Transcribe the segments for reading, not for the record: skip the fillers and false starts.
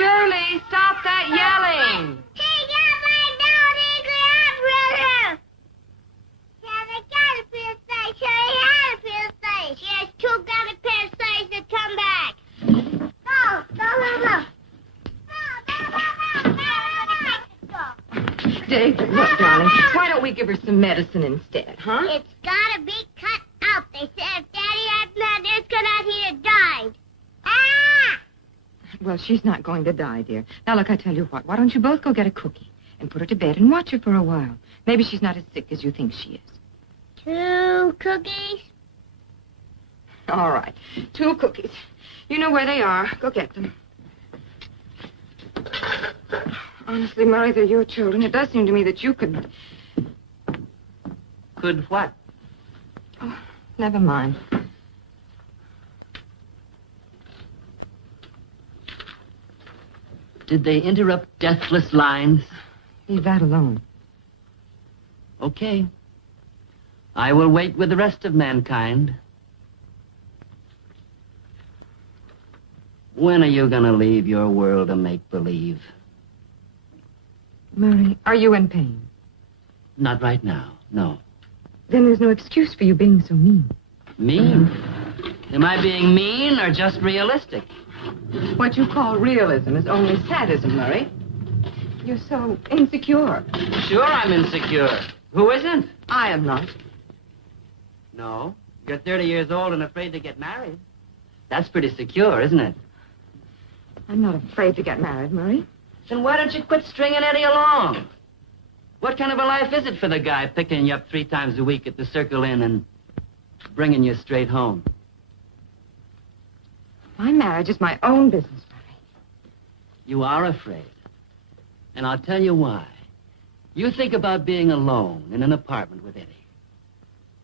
Shirley, stop that yelling. He got my ugly umbrella. Yeah, they got a pair of size. Shirley had a pair of size. She has two got a pair of size to come back. No. David, look, darling, why don't we give her some medicine instead, huh? It's gotta be cut out. They said if Daddy hadn't had this cut out, he'd have died. Ah! Well, she's not going to die, dear. Now, look, I tell you what. Why don't you both go get a cookie and put her to bed and watch her for a while? Maybe she's not as sick as you think she is. 2 cookies? All right. 2 cookies. You know where they are. Go get them. Honestly, Murray, they're your children. It does seem to me that you could... Could what? Oh, never mind. Did they interrupt deathless lines? Leave that alone. Okay. I will wait with the rest of mankind. When are you gonna leave your world of make-believe? Murray, are you in pain? Not right now, no. Then there's no excuse for you being so mean. Mean? Am I being mean or just realistic? What you call realism is only sadism, Murray. You're so insecure. Sure I'm insecure. Who isn't? I am not. No. You're 30 years old and afraid to get married. That's pretty secure, isn't it? I'm not afraid to get married, Murray. Then why don't you quit stringing Eddie along? What kind of a life is it for the guy picking you up 3 times a week at the Circle Inn and bringing you straight home? My marriage is my own business, Murray. You are afraid. And I'll tell you why. You think about being alone in an apartment with Eddie.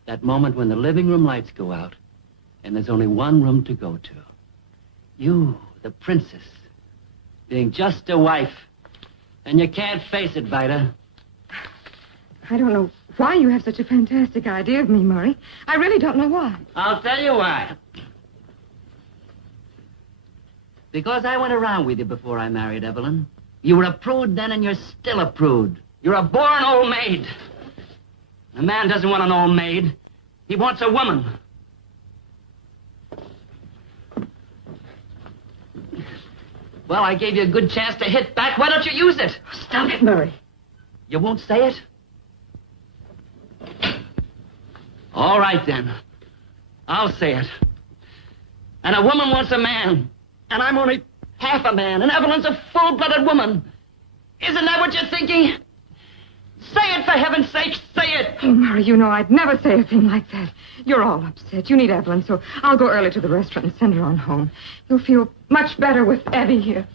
That moment when the living room lights go out and there's only one room to go to. You, the princess, being just a wife. And you can't face it, Vida. I don't know why you have such a fantastic idea of me, Murray. I really don't know why. I'll tell you why. Because I went around with you before I married Evelyn. You were a prude then, and you're still a prude. You're a born old maid. A man doesn't want an old maid. He wants a woman. Well, I gave you a good chance to hit back. Why don't you use it? Stop it, Murray. You won't say it? All right, then. I'll say it. And a woman wants a man. And I'm only half a man. And Evelyn's a full-blooded woman. Isn't that what you're thinking? Say it, for heaven's sake. Say it. Oh, Murray, you know I'd never say a thing like that. You're all upset. You need Evelyn, so I'll go early to the restaurant and send her on home. You'll feel much better with Eddie here.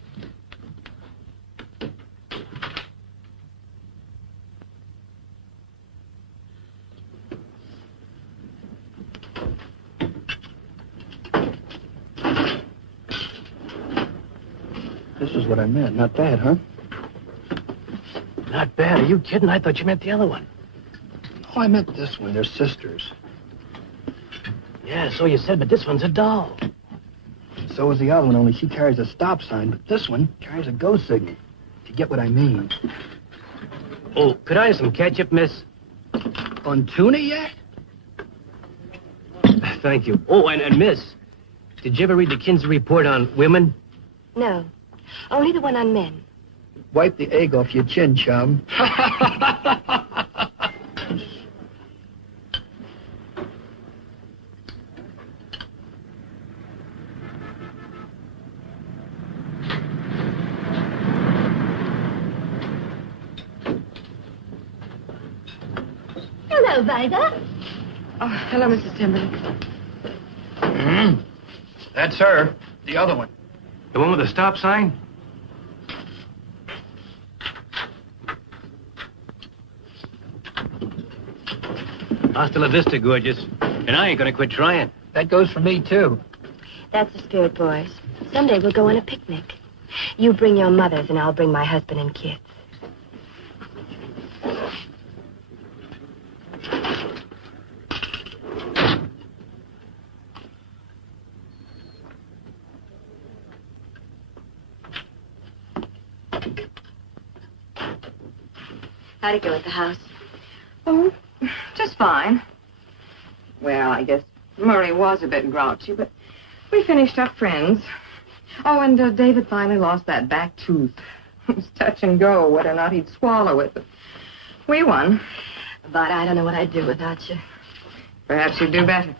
This is what I meant. Not bad, huh? Not bad. Are you kidding? I thought you meant the other one. Oh, I meant this one. They're sisters. Yeah, so you said, but this one's a doll. So is the other one, only she carries a stop sign, but this one carries a go signal. If you get what I mean. Oh, could I have some ketchup, miss? On tuna yet? Thank you. Oh, and miss, did you ever read the Kinsey report on women? No, only the one on men. Wipe the egg off your chin, chum. Hello, Vida. Oh, hello, Mrs. Timberlake. Mm-hmm. That's her. The other one. The one with the stop sign? Hasta la vista, gorgeous. And I ain't gonna quit trying. That goes for me, too. That's the spirit, boys. Someday we'll go on a picnic. You bring your mothers, and I'll bring my husband and kids. How'd it go at the house? Oh, just fine. Well, I guess Murray was a bit grouchy, but we finished up friends. Oh, and David finally lost that back tooth. It was touch and go whether or not he'd swallow it, but we won. But I don't know what I'd do without you. Perhaps you'd do better.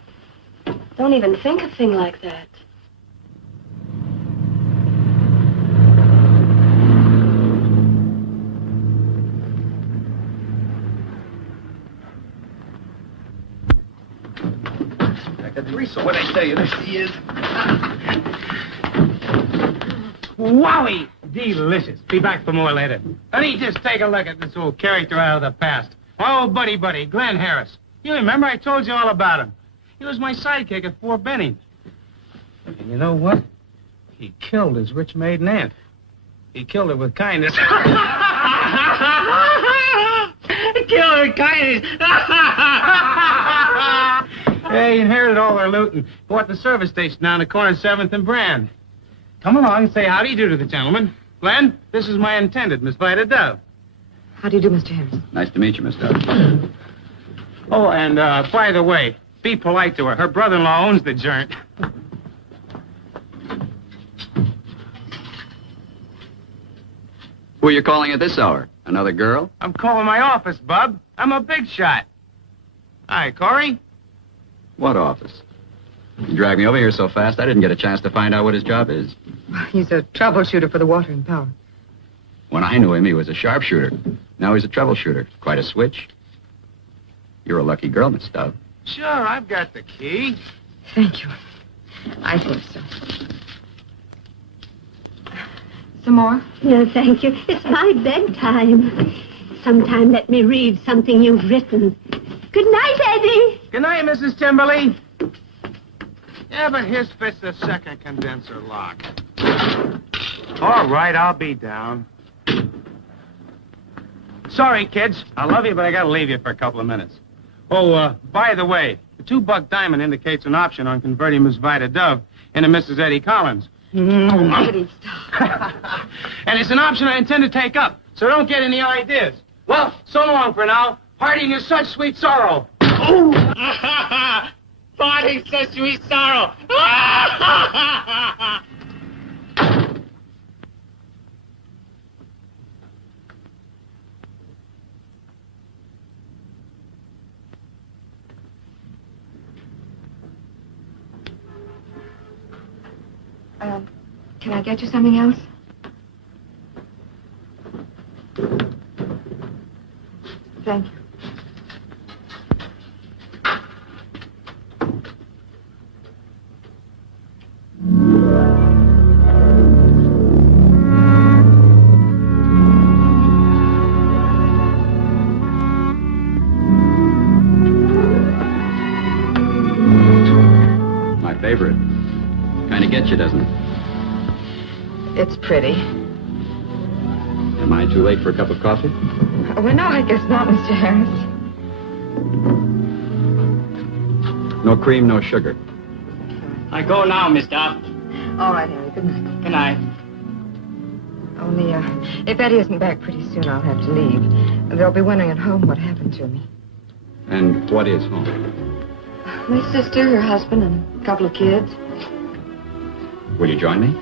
Don't even think a thing like that. Teresa, what I tell you, there she is. Wowie! Delicious. Be back for more later. Honey, just take a look at this old character out of the past. My old buddy, Glenn Harris. You remember I told you all about him. He was my sidekick at Fort Benning. And you know what? He killed his rich maiden aunt. He killed her with kindness. Killed her with kindness. Yeah, he inherited all her loot and bought the service station down the corner of 7th and Brand. Come along and say how do you do to the gentleman. Glenn, this is my intended, Miss Vida Dove. How do you do, Mr. Harris? Nice to meet you, Miss Dove. Oh, and by the way, be polite to her. Her brother-in-law owns the joint. Who are you calling at this hour? Another girl? I'm calling my office, Bub. I'm a big shot. Hi, Corey. What office? You dragged me over here so fast, I didn't get a chance to find out what his job is. He's a troubleshooter for the water and power. When I knew him, he was a sharpshooter. Now he's a troubleshooter. Quite a switch. You're a lucky girl, Miss Dove. Sure, I've got the key. Thank you. I think so. Some more? No, thank you. It's my bedtime. Sometime let me read something you've written. Good night, Eddie. Good night, Mrs. Timberly. Yeah, but his fits the second condenser lock. All right, I'll be down. Sorry, kids. I love you, but I gotta leave you for a couple of minutes. Oh, by the way, the $2 diamond indicates an option on converting Miss Vida Dove into Mrs. Eddie Collins. Eddie, stop. And it's an option I intend to take up, so don't get any ideas. Well, so long for now. Parting is such sweet sorrow. Parting such sweet sorrow. Can I get you something else? Thank you. My favorite. Kind of gets you, doesn't it? It's pretty. Am I too late for a cup of coffee? Well, no, I guess not, Mr. Harris. No cream, no sugar. I go now, Miss Dove. All right, Harry. Good night. Good night. Only, if Eddie isn't back pretty soon, I'll have to leave. They'll be wondering at home what happened to me. And what is home? My sister, her husband, and a couple of kids. Will you join me?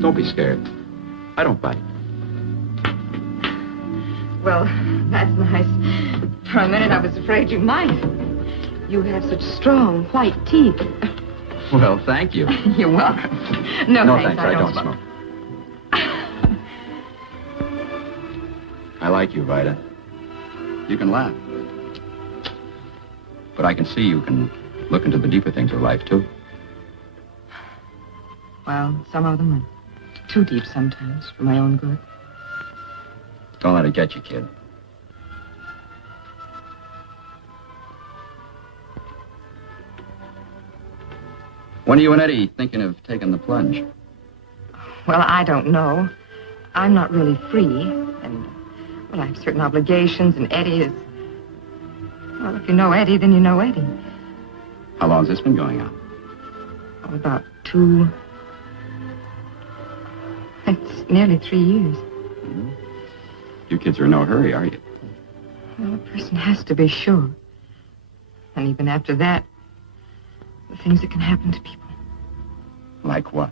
Don't be scared. I don't bite. Well, that's nice. For a minute, I was afraid you might. You have such strong, white teeth. Well, thank you. You're welcome. No, thanks. I don't smoke. I like you, Vida. You can laugh. But I can see you can look into the deeper things of life, too. Well, some of them are too deep sometimes for my own good. Don't let it get you, kid. When are you and Eddie thinking of taking the plunge? Well, I don't know. I'm not really free, and, well, I have certain obligations, and Eddie is... Well, if you know Eddie, then you know Eddie. How long's this been going on? Oh, about 2... It's nearly 3 years. Mm-hmm. You kids are in no hurry, are you? Well, a person has to be sure. And even after that, the things that can happen to people. Like what?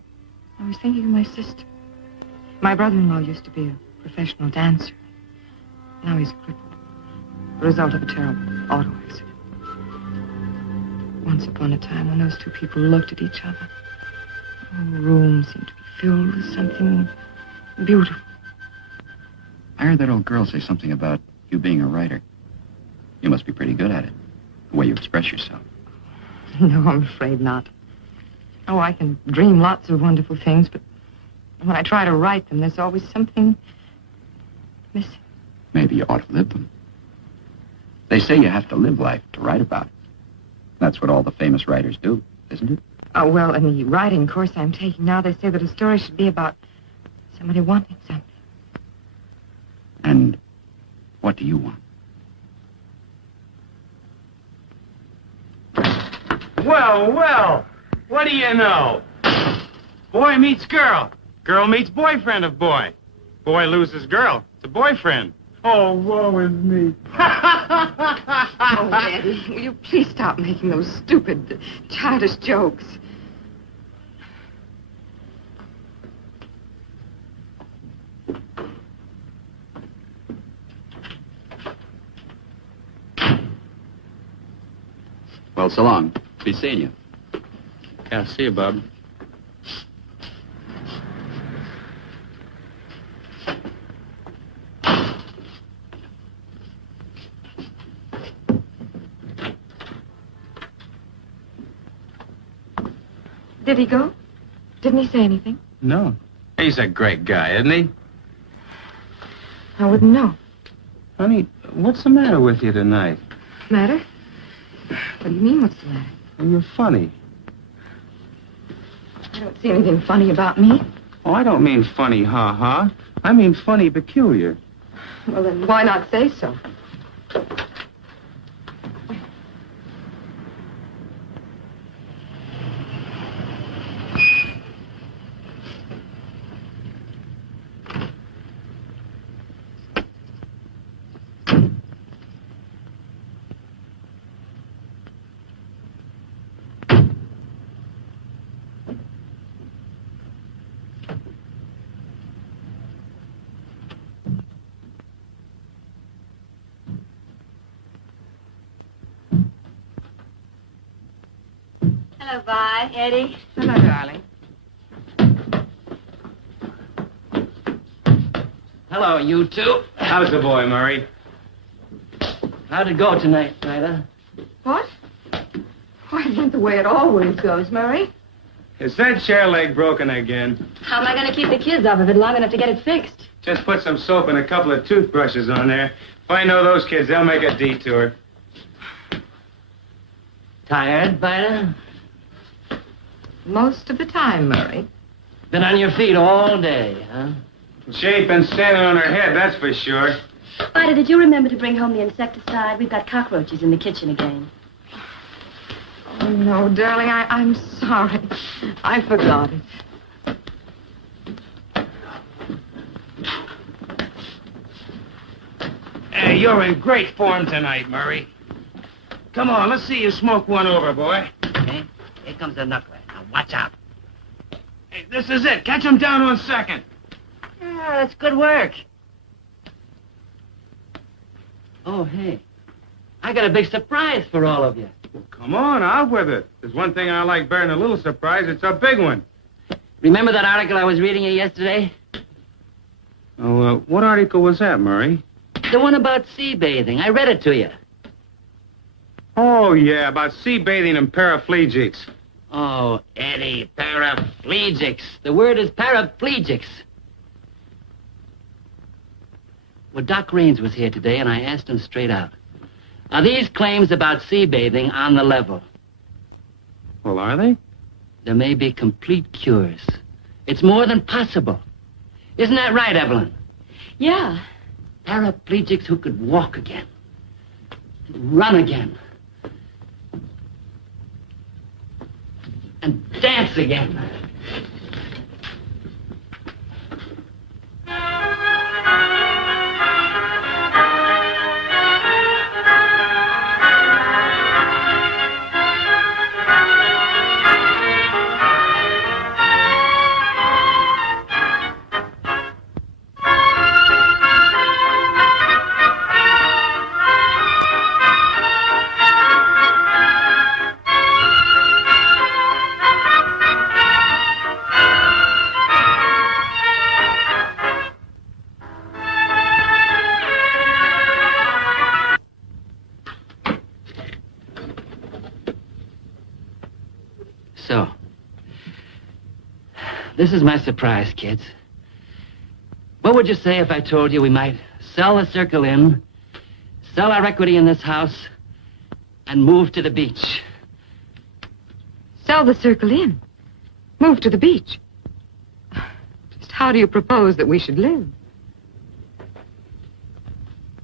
I was thinking of my sister. My brother-in-law used to be a professional dancer. Now he's a cripple. The result of a terrible auto accident. Once upon a time, when those two people looked at each other, the whole room seemed to be filled with something beautiful. I heard that old girl say something about you being a writer. You must be pretty good at it, the way you express yourself. No, I'm afraid not. Oh, I can dream lots of wonderful things, but when I try to write them, there's always something missing. Maybe you ought to live them. They say you have to live life to write about it. That's what all the famous writers do, isn't it? Oh, well, in the writing course I'm taking now, they say that a story should be about somebody wanting something. And what do you want? Well, well, what do you know? Boy meets girl. Girl meets boyfriend of boy. Boy loses girl. It's a boyfriend. Oh, woe is me. Oh, Eddie, will you please stop making those stupid, childish jokes? Well, so long. Be seeing you. Yeah, see you, bub. Did he go? Didn't he say anything? No. He's a great guy, isn't he? I wouldn't know. Honey, what's the matter with you tonight? Matter? What do you mean, what's the matter? Well, you're funny. I don't see anything funny about me. Oh, I don't mean funny, ha-ha. I mean funny peculiar. Well, then why not say so? Hello, Vi. Eddie. Hello, darling. Hello, you two. How's the boy, Murray? How'd it go tonight, Snyder? What? Why, it went the way it always goes, Murray. Is that chair leg broken again? How am I going to keep the kids off of it long enough to get it fixed? Just put some soap and a couple of toothbrushes on there. If I know those kids, they'll make a detour. Tired, Vida? Most of the time, Murray. Been on your feet all day, huh? She ain't been standing on her head, that's for sure. Vida, did you remember to bring home the insecticide? We've got cockroaches in the kitchen again. Oh, no, darling, I'm sorry. I forgot it. Hey, you're in great form tonight, Murray. Come on, let's see you smoke one over, boy. Okay. Here comes the knuckler. Now, watch out. Hey, this is it. Catch him down on second. Ah, that's good work. Oh, hey. I got a big surprise for all of you. Well, come on, out with it. There's one thing I like better than a little surprise. It's a big one. Remember that article I was reading you yesterday? Oh, what article was that, Murray? The one about sea bathing. I read it to you. Oh, yeah, about sea bathing and paraplegics. Oh, Eddie, paraplegics. The word is paraplegics. Well, Doc Raines was here today, and I asked him straight out. Are these claims about sea bathing on the level? Well, are they? There may be complete cures. It's more than possible. Isn't that right, Evelyn? Yeah. Paraplegics who could walk again, run again, and dance again. So, this is my surprise, kids. What would you say if I told you we might sell the Circle Inn, sell our equity in this house, and move to the beach? Sell the Circle Inn. Move to the beach. Just how do you propose that we should live?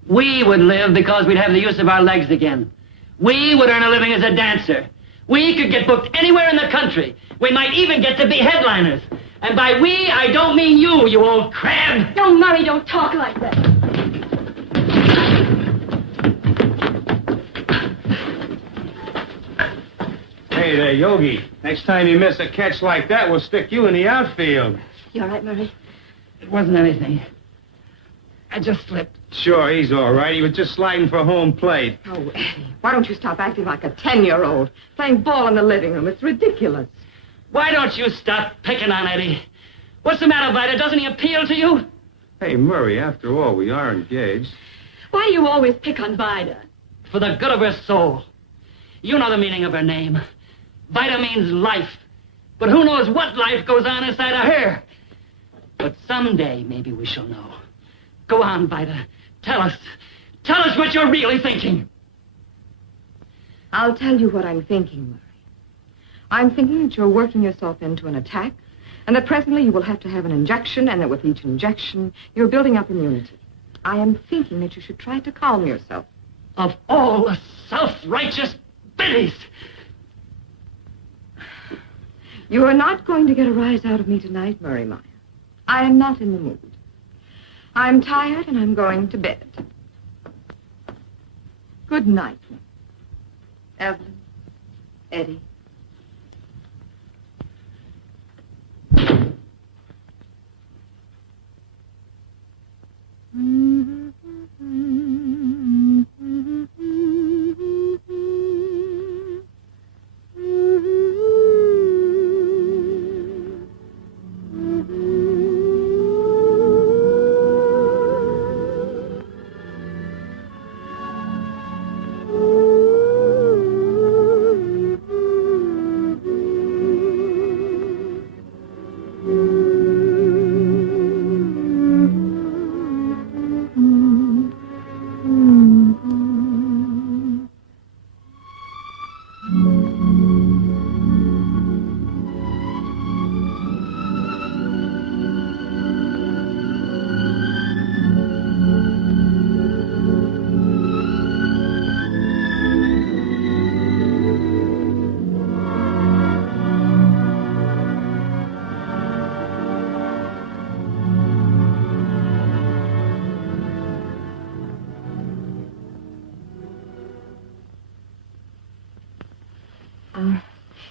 We would live because we'd have the use of our legs again. We would earn a living as a dancer. We could get booked anywhere in the country. We might even get to be headliners. And by we, I don't mean you old crab. No, Murray, don't talk like that. Hey there, Yogi. Next time you miss a catch like that, we'll stick you in the outfield. You all right, Murray? It wasn't anything. I just slipped. Sure, he's all right. He was just sliding for home plate. Oh, Eddie, why don't you stop acting like a 10-year-old? Playing ball in the living room. It's ridiculous. Why don't you stop picking on Eddie? What's the matter, Vida? Doesn't he appeal to you? Hey, Murray, after all, we are engaged. Why do you always pick on Vida? For the good of her soul. You know the meaning of her name. Vida means life. But who knows what life goes on inside of her? But someday, maybe we shall know. Go on, Vida. Tell us. Tell us what you're really thinking. I'll tell you what I'm thinking, Murray. I'm thinking that you're working yourself into an attack, and that presently you will have to have an injection, and that with each injection, you're building up immunity. I am thinking that you should try to calm yourself. Of all the self-righteous biddies. You are not going to get a rise out of me tonight, Murray Meyer. I am not in the mood. I'm tired, and I'm going to bed. Good night, Evelyn, Eddie.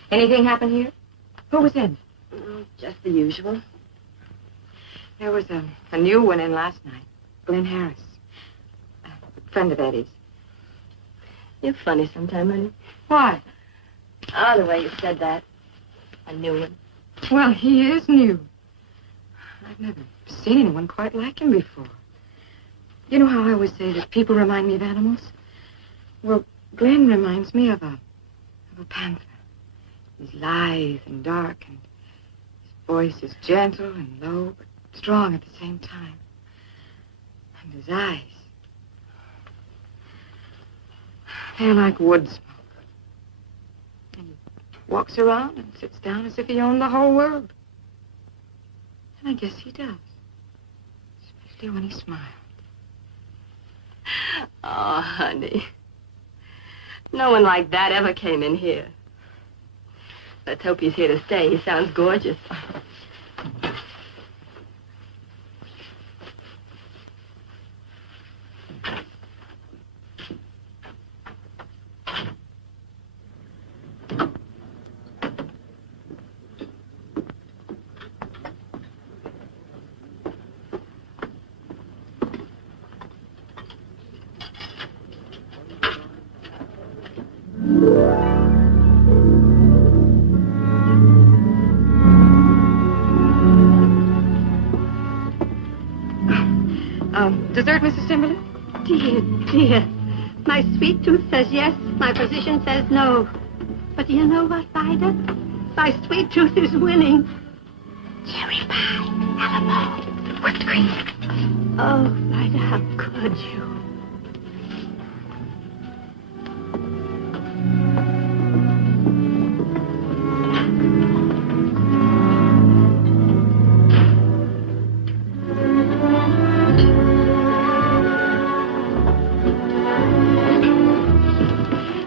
Anything happen here? Who was in? Oh, just the usual. There was a new one in last night. Glenn Harris. A friend of Eddie's. You're funny sometime, honey. Why? Oh, the way you said that. A new one. Well, he is new. I've never seen anyone quite like him before. You know how I always say that people remind me of animals? Well, Glenn reminds me of a panther. He's lithe and dark, and his voice is gentle and low, but strong at the same time. And his eyes, they're like wood smoke. And he walks around and sits down as if he owned the whole world. And I guess he does. Especially when he smiles. Oh, honey. No one like that ever came in here. Let's hope he's here to stay. He sounds gorgeous. Dessert, Mrs. Timberlake? Dear, dear. My sweet tooth says yes. My physician says no. But do you know what, Vida? My sweet tooth is winning. Cherry pie. Alamo. Whipped cream. Oh, Vida, how could you?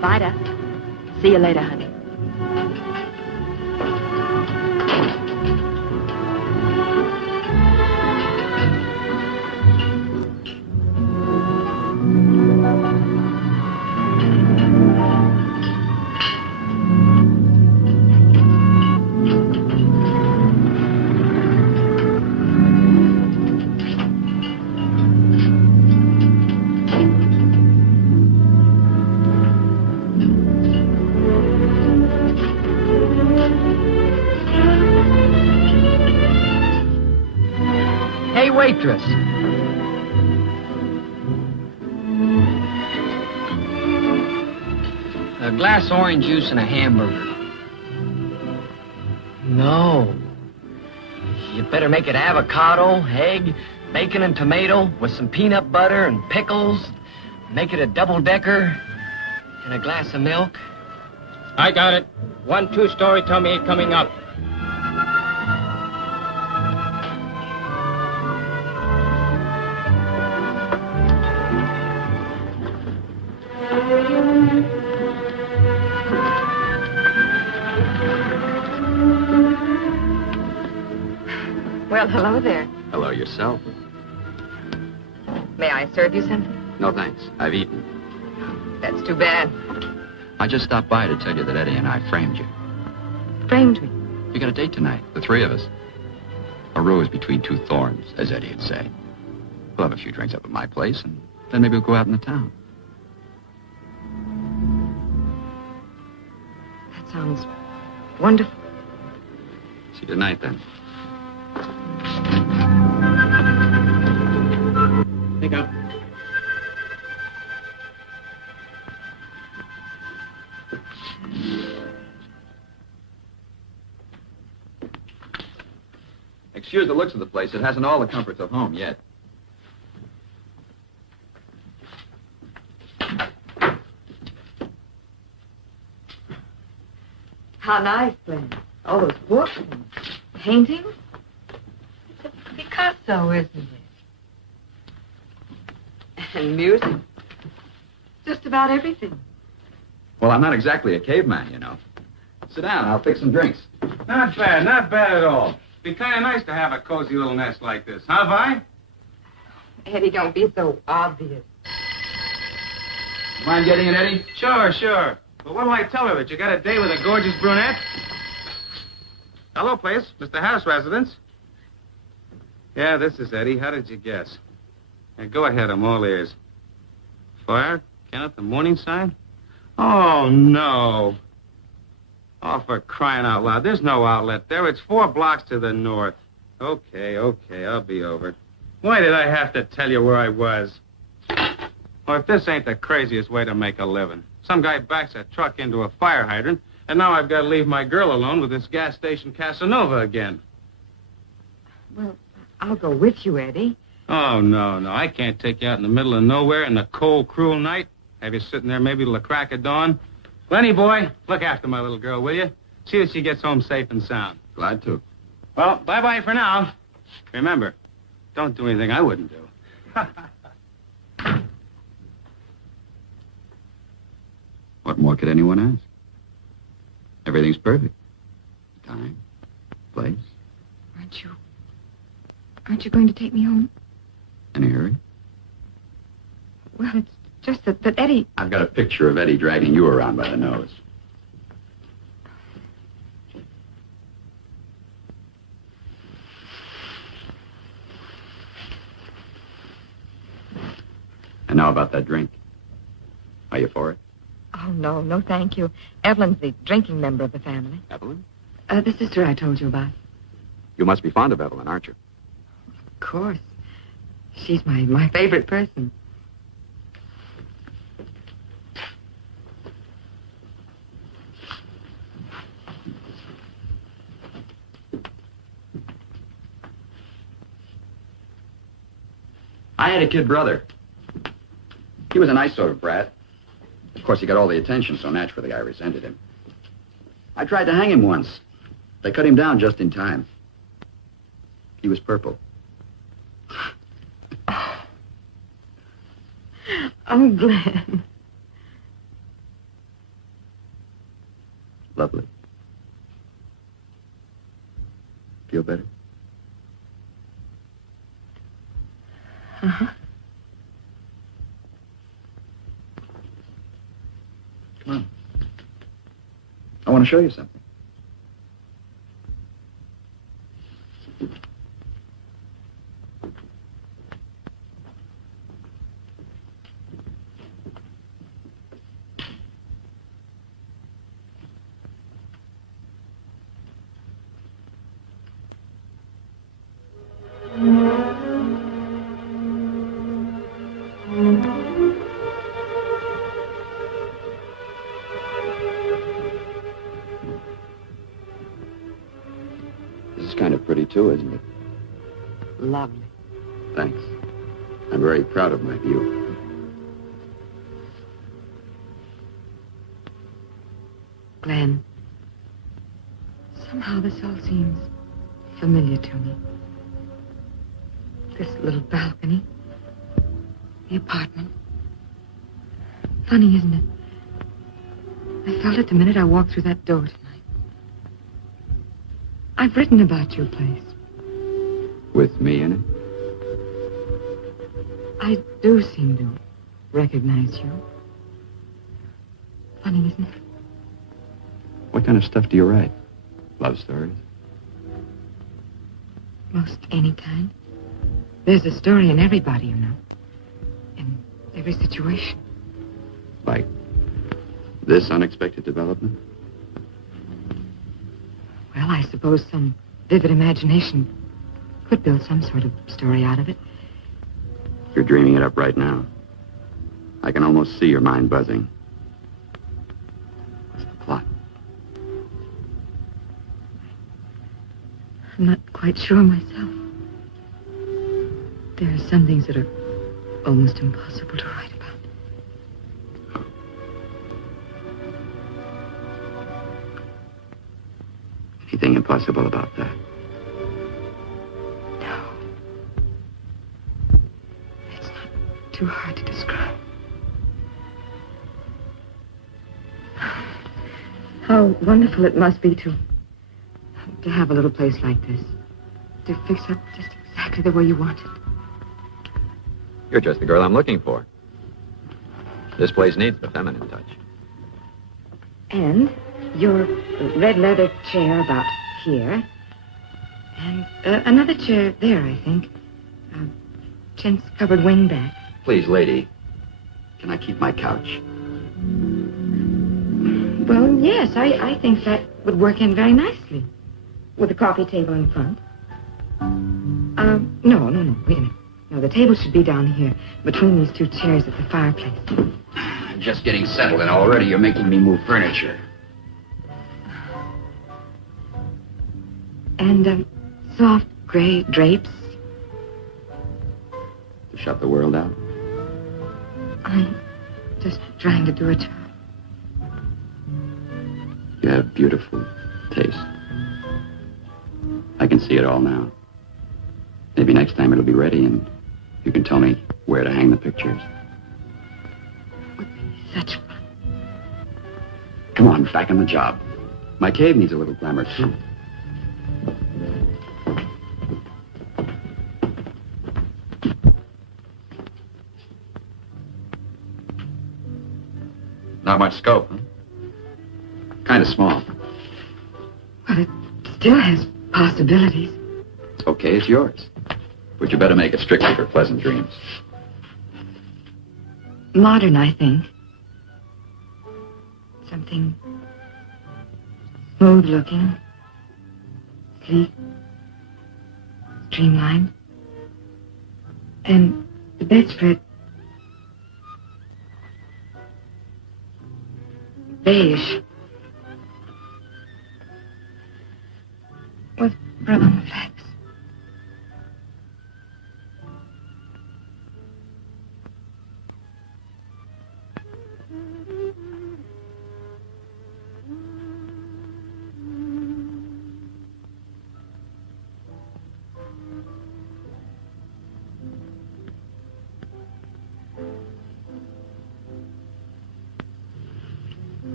Vida, see you later, honey. Hey, waitress. A glass of orange juice and a hamburger. No. You better make it avocado, egg, bacon and tomato with some peanut butter and pickles. Make it a double-decker and a glass of milk. I got it. 1 2-story tummy coming up. Well, hello there. Hello yourself. May I serve you something? No, thanks. I've eaten. That's too bad. I just stopped by to tell you that Eddie and I framed you. Framed me. We got a date tonight, the 3 of us. A rose between 2 thorns, as Eddie would say. We'll have a few drinks up at my place, and then maybe we'll go out in the town. That sounds wonderful. See you tonight, then. Pick up. Excuse the looks of the place. It hasn't all the comforts of home yet. How nice, Glenn. All those books and paintings. It's a Picasso, isn't it? And music. Just about everything. Well, I'm not exactly a caveman, you know. Sit down. I'll fix some drinks. Not bad at all. Be kind of nice to have a cozy little nest like this, huh, Vi? Eddie, don't be so obvious. Mind getting in, Eddie? Sure. But what'll I tell her, that you got a date with a gorgeous brunette? Hello, place. Mr. House residence. Yeah, this is Eddie. How did you guess? Now, go ahead. I'm all ears. Fire? Kenneth, the morning sign? Oh, no. Oh, for crying out loud. There's no outlet there. It's 4 blocks to the north. Okay. I'll be over. Why did I have to tell you where I was? Or if this ain't the craziest way to make a living. Some guy backs a truck into a fire hydrant, and now I've got to leave my girl alone with this gas station Casanova again. Well, I'll go with you, Eddie. Oh, no. I can't take you out in the middle of nowhere in the cold, cruel night. Have you sitting there maybe till the crack of dawn? Lenny, boy, look after my little girl, will you? See that she gets home safe and sound. Glad to. Well, bye-bye for now. Remember, don't do anything I wouldn't do. What more could anyone ask? Everything's perfect. Time, place. Aren't you going to take me home? Any hurry? Well, it's just that Eddie... I've got a picture of Eddie dragging you around by the nose. And now about that drink. Are you for it? Oh, no, thank you. Evelyn's the drinking member of the family. Evelyn? The sister I told you about. You must be fond of Evelyn, aren't you? Of course. She's my favorite person. I had a kid brother. He was a nice sort of brat. Of course, he got all the attention, so naturally I resented him. I tried to hang him once. They cut him down just in time. He was purple. Oh, Glenn. Lovely. Feel better? Uh-huh. Come on. I want to show you something. This is kind of pretty, too, isn't it? Lovely. Thanks. I'm very proud of my view. Glenn, somehow this all seems familiar to me. This little balcony, the apartment. Funny, isn't it? I felt it the minute I walked through that door tonight. I've written about your place. With me in it? I do seem to recognize you. Funny, isn't it? What kind of stuff do you write? Love stories? Most any kind. There's a story in everybody, you know. In every situation. Like this unexpected development? Well, I suppose some vivid imagination could build some sort of story out of it. You're dreaming it up right now. I can almost see your mind buzzing. What's the plot? I'm not quite sure myself. There are some things that are almost impossible to write about. Anything impossible about that? No. It's not too hard to describe. How wonderful it must be to have a little place like this. To fix up just exactly the way you want it. You're just the girl I'm looking for. This place needs the feminine touch. And your red leather chair about here. And another chair there, I think. Chintz-covered wingback. Please, lady, can I keep my couch? Well, yes, I think that would work in very nicely. With a coffee table in front. No, wait a minute. No, the table should be down here, between these two chairs at the fireplace. I'm just getting settled, and already you're making me move furniture. And, soft gray drapes. To shut the world out? I'm just trying to do a job. You have beautiful taste. I can see it all now. Maybe next time it'll be ready and you can tell me where to hang the pictures. Such fun. Come on, back on the job. My cave needs a little glamour, too. Not much scope, huh? Kind of small. Well, it still has possibilities. Okay, it's yours. But you better make it strictly for pleasant dreams. Modern, I think. Something smooth looking, sleek, streamlined. And the bedspread, beige, with brown flecks.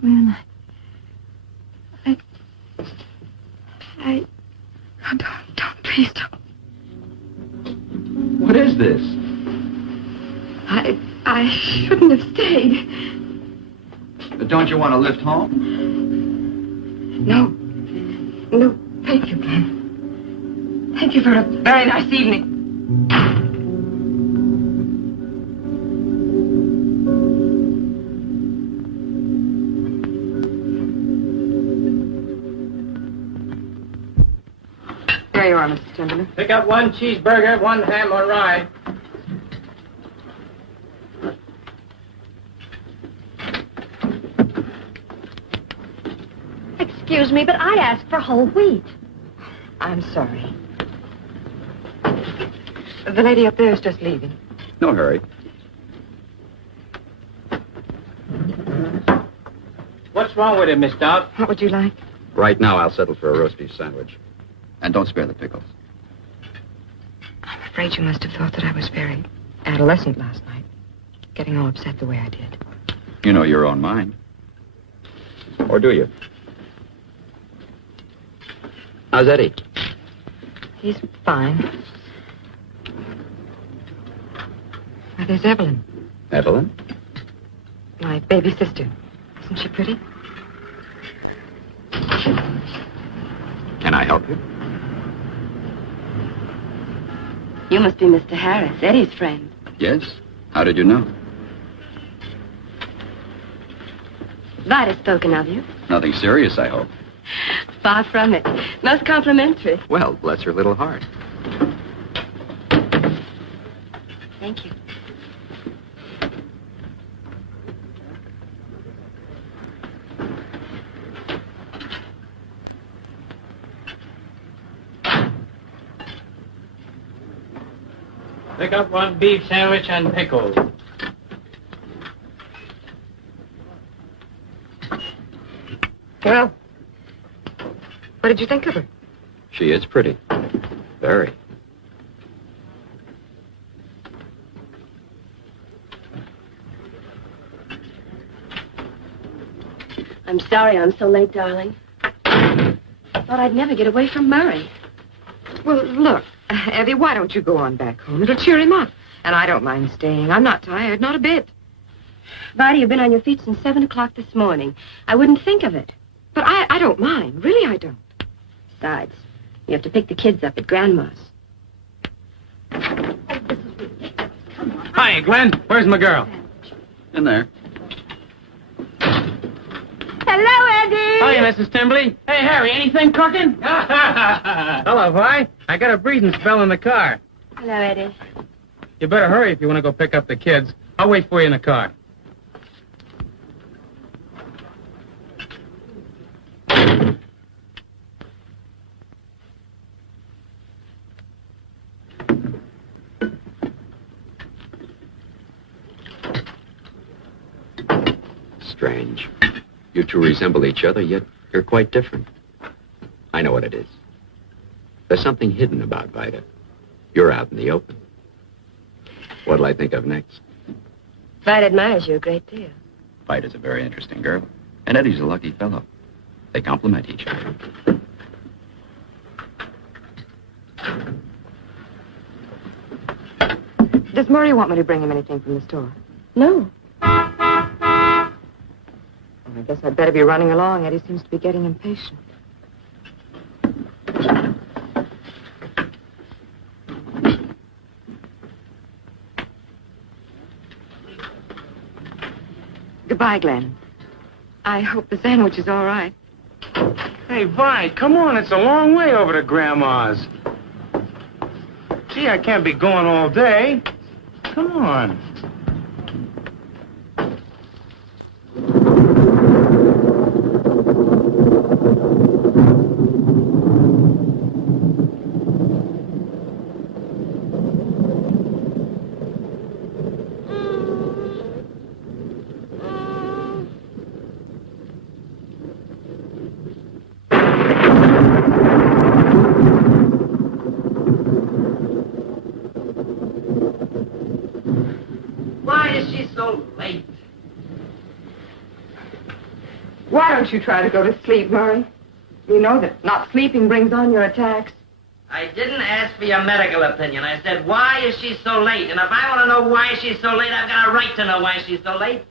Glenn, oh, don't, please don't. What is this? I shouldn't have stayed. But don't you want to lift home? No, thank you, Glenn. Thank you for a very nice evening. There you are, Mr. Timberlake. Pick up 1 cheeseburger, 1 ham or rye. Excuse me, but I asked for whole wheat. I'm sorry. The lady up there is just leaving. No hurry. What's wrong with it, Miss Dowd? What would you like? Right now, I'll settle for a roast beef sandwich. And don't spare the pickles. I'm afraid you must have thought that I was very adolescent last night, getting all upset the way I did. You know your own mind. Or do you? How's Eddie? He's fine. Why, there's Evelyn, Evelyn? my baby sister. Isn't she pretty? Can I help you? You must be Mr. Harris, Eddie's friend. Yes. How did you know? Vida's spoken of you. Nothing serious, I hope. Far from it. Most complimentary. Well, bless her little heart. Thank you. Pick up 1 beef sandwich and pickles. Well, what did you think of her? She is pretty. Very. I'm sorry I'm so late, darling. Thought I'd never get away from Murray. Well, look, Eddie, why don't you go on back home? It'll cheer him up. And I don't mind staying. I'm not tired, not a bit. Vida, you've been on your feet since 7 o'clock this morning. I wouldn't think of it. But I don't mind. Really, I don't. Besides, you have to pick the kids up at Grandma's. Hi, Glenn. Where's my girl? In there. Hello, Eddie. Hi, Mrs. Timberley. Hey, Harry, anything cooking? Hello, Vi. I got a breathing spell in the car. Hello, Eddie. You better hurry if you want to go pick up the kids. I'll wait for you in the car. strange. You two resemble each other, yet you're quite different. I know what it is. There's something hidden about Vida. You're out in the open. What'll I think of next? Vida admires you a great deal. Vida's a very interesting girl. And Eddie's a lucky fellow. They complement each other. Does Murray want me to bring him anything from the store? No. Well, I guess I'd better be running along. Eddie seems to be getting impatient. Goodbye, Glenn. I hope the sandwich is all right. Hey, Vi, come on. It's a long way over to Grandma's. Gee, I can't be going all day. Come on. Why don't you try to go to sleep, Murray? You know that not sleeping brings on your attacks. I didn't ask for your medical opinion. I said, why is she so late? And if I want to know why she's so late, I've got a right to know why she's so late.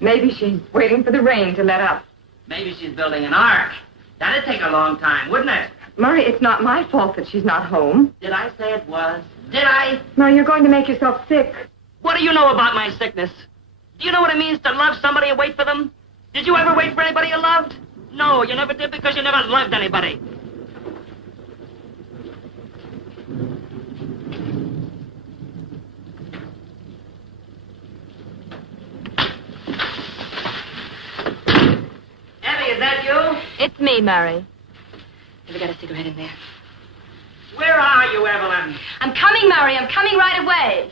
Maybe she's waiting for the rain to let up. Maybe she's building an ark. That'd take a long time, wouldn't it? Murray, it's not my fault that she's not home. Did I say it was? Did I? Murray, you're going to make yourself sick. What do you know about my sickness? Do you know what it means to love somebody and wait for them? Did you ever wait for anybody you loved? No, you never did because you never loved anybody. Abby, is that you? It's me, Murray. Have you got a cigarette in there? Where are you, Evelyn? I'm coming, Murray. I'm coming right away.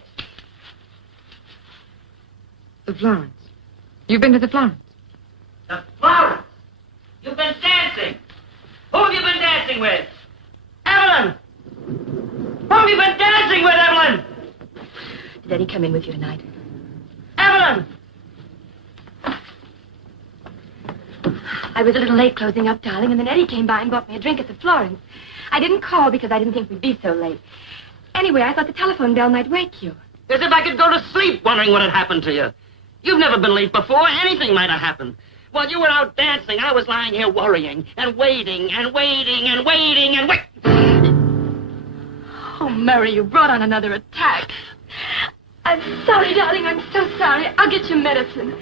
The Florence. You've been to the Florence? The Florence? You've been dancing. Who have you been dancing with? Evelyn! Who have you been dancing with, Evelyn? Did Eddie come in with you tonight? Evelyn! I was a little late closing up, darling, and then Eddie came by and bought me a drink at the Florence. I didn't call because I didn't think we'd be so late. Anyway, I thought the telephone bell might wake you. As if I could go to sleep wondering what had happened to you. You've never been late before. Anything might have happened. While you were out dancing, I was lying here worrying and waiting and waiting and waiting and wait. Oh, Murray, you brought on another attack. I'm sorry, darling. I'm so sorry. I'll get you medicine.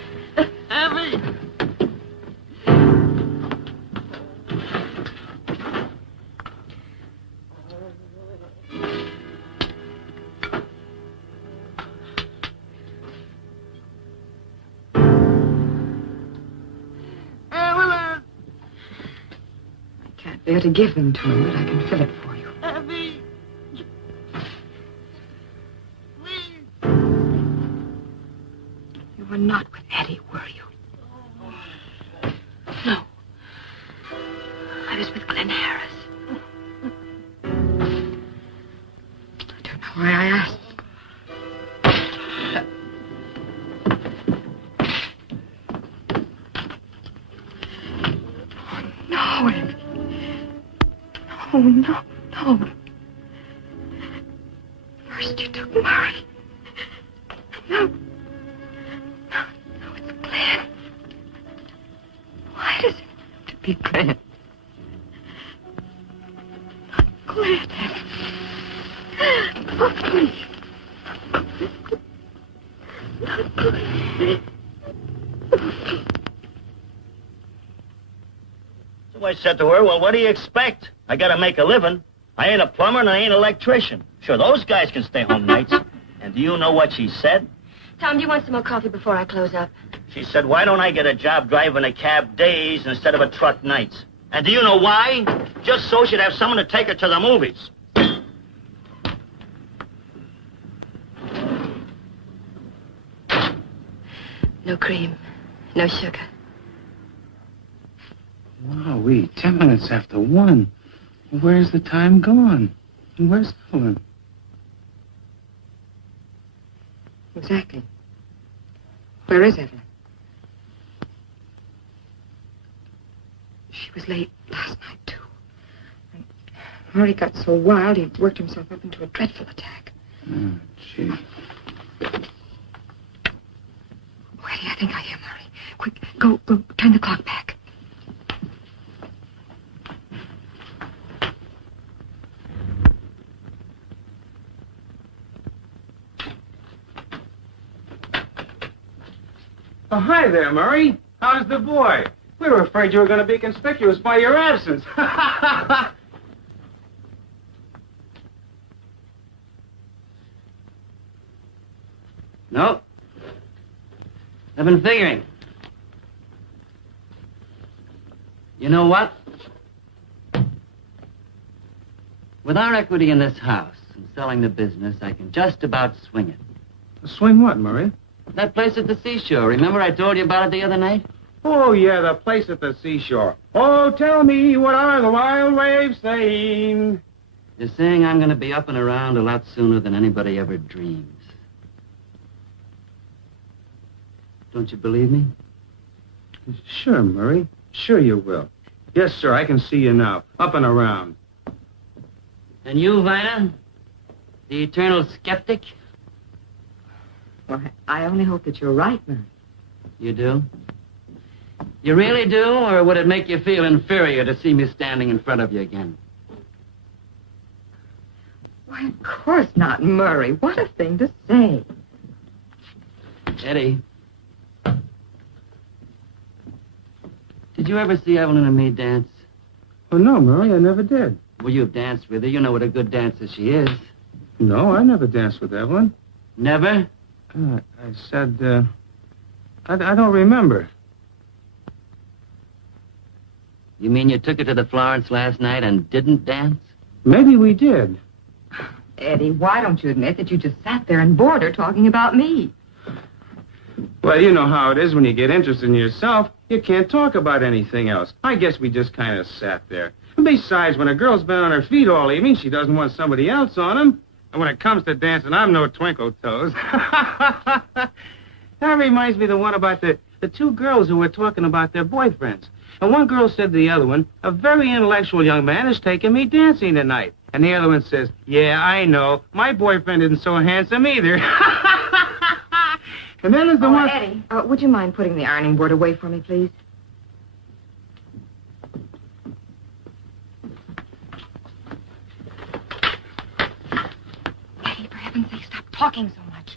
Abby. Better to give them to him, but I can fill it for you. Abby. You were not with Eddie, were you? No. I was with Glenn Harris. I don't know why I asked. No, Eddie. Oh, no, no. First you took Murray. No. No, it's Glenn. Why does it have to be Glenn? Not Glenn. Oh, please. Not Glenn. So I said to her, well, what do you expect? I gotta make a living. I ain't a plumber and I ain't an electrician. Sure, those guys can stay home nights. And do you know what she said? Tom, do you want some more coffee before I close up? She said, why don't I get a job driving a cab days instead of a truck nights? And do you know why? Just so she'd have someone to take her to the movies. No cream. No sugar. Wowee, 10 minutes after 1. Where's the time gone? And where's Evelyn? Exactly. Where is Evelyn? She was late last night, too. And Murray got so wild, he worked himself up into a dreadful attack. Oh, gee. Where do you think I am, Murray? Quick, go, turn the clock back. Oh, hi there, Murray. How's the boy? We were afraid you were going to be conspicuous by your absence. No. I've been figuring. You know what? With our equity in this house and selling the business, I can just about swing it. Swing what, Murray? That place at the seashore. Remember I told you about it the other night? Oh, yeah, the place at the seashore. Oh, tell me, what are the wild waves saying? They're saying I'm going to be up and around a lot sooner than anybody ever dreams. Don't you believe me? Sure, Murray. Sure you will. Yes, sir, I can see you now. Up and around. And you, Vina? The eternal skeptic? Well, I only hope that you're right, man. You do? You really do, or would it make you feel inferior to see me standing in front of you again? Why, of course not, Murray. What a thing to say. Eddie. Did you ever see Evelyn and me dance? Oh, no, Murray, I never did. Well, you've danced with her. You know what a good dancer she is. No, I never danced with Evelyn. Never? I said, I don't remember. You mean you took her to the Florence last night and didn't dance? Maybe we did. Eddie, why don't you admit that you just sat there and bored her talking about me? Well, you know how it is when you get interested in yourself. You can't talk about anything else. I guess we just kind of sat there. And besides, when a girl's been on her feet all evening, she doesn't want somebody else on them. And when it comes to dancing, I'm no twinkle toes. That reminds me of the one about the two girls who were talking about their boyfriends. And one girl said to the other one, a very intellectual young man is taking me dancing tonight. And the other one says, yeah, I know. My boyfriend isn't so handsome either. And then there's the one... Eddie, would you mind putting the ironing board away for me, please? Eddie, for heaven's sake, stop talking so much.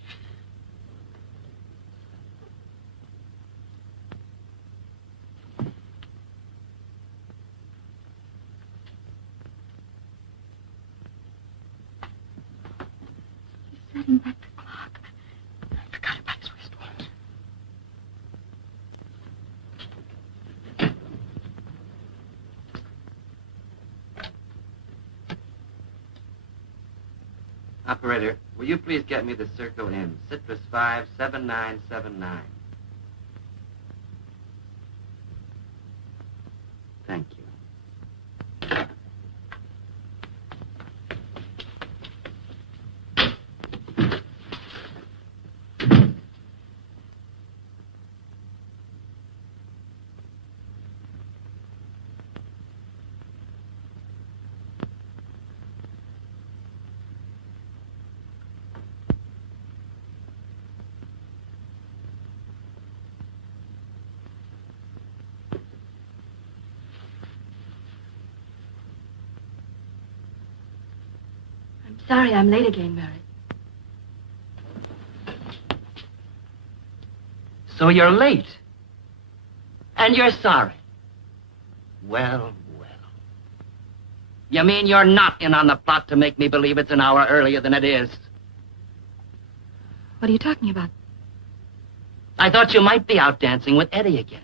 He's setting back the clock. I forgot about his wristwatch. Operator, will you please get me the Circle Inn, Citrus 57979. Thank you. Sorry, I'm late again, Murray. So you're late. And you're sorry. Well, well. You mean you're not in on the plot to make me believe it's an hour earlier than it is? What are you talking about? I thought you might be out dancing with Eddie again.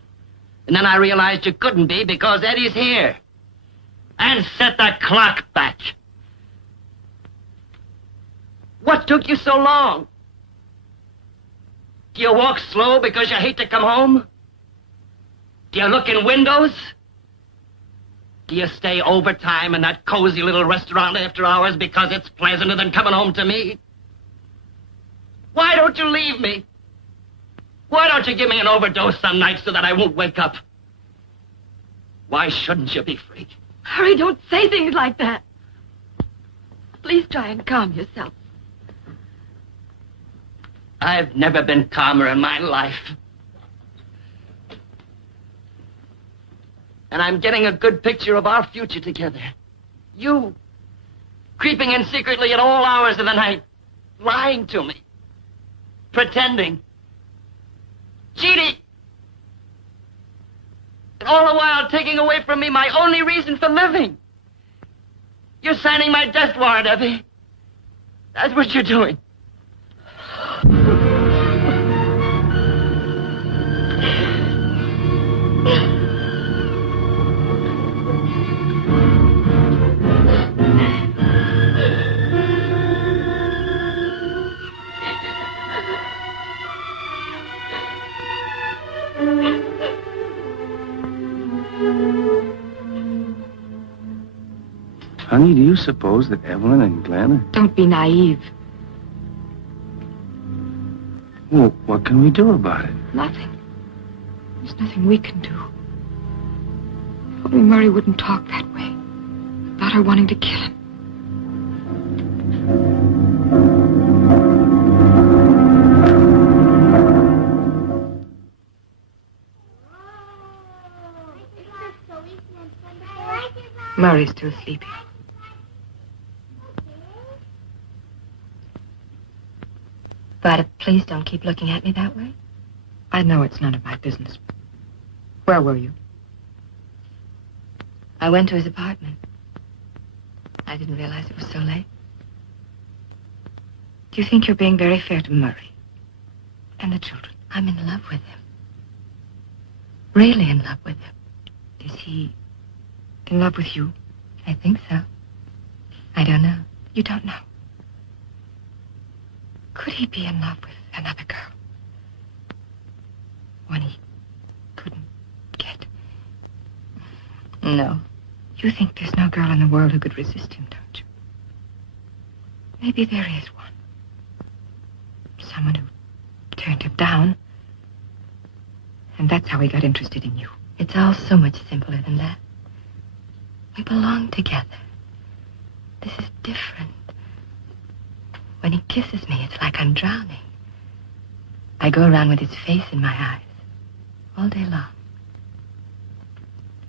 And then I realized you couldn't be because Eddie's here. And set the clock back. What took you so long? Do you walk slow because you hate to come home? Do you look in windows? Do you stay overtime in that cozy little restaurant after hours because it's pleasanter than coming home to me? Why don't you leave me? Why don't you give me an overdose some nights so that I won't wake up? Why shouldn't you be free? Harry, don't say things like that. Please try and calm yourself. I've never been calmer in my life. And I'm getting a good picture of our future together. You, creeping in secretly at all hours of the night, lying to me, pretending, cheating, and all the while taking away from me my only reason for living. You're signing my death warrant, Evie. That's what you're doing. Honey, do you suppose that Evelyn and Glenn are... Don't be naive. Well, what can we do about it? Nothing. There's nothing we can do. If only Murray wouldn't talk that way about her wanting to kill him. Murray's still sleeping. Vida, please don't keep looking at me that way. I know it's none of my business. Where were you? I went to his apartment. I didn't realize it was so late. Do you think you're being very fair to Murray and the children? I'm in love with him. Really in love with him. Is he in love with you? I think so. I don't know. You don't know. Could he be in love with another girl? When he couldn't get... No. You think there's no girl in the world who could resist him, don't you? Maybe there is one. Someone who turned him down. And that's how he got interested in you. It's all so much simpler than that. We belong together. This is different. When he kisses me, it's like I'm drowning. I go around with his face in my eyes all day long.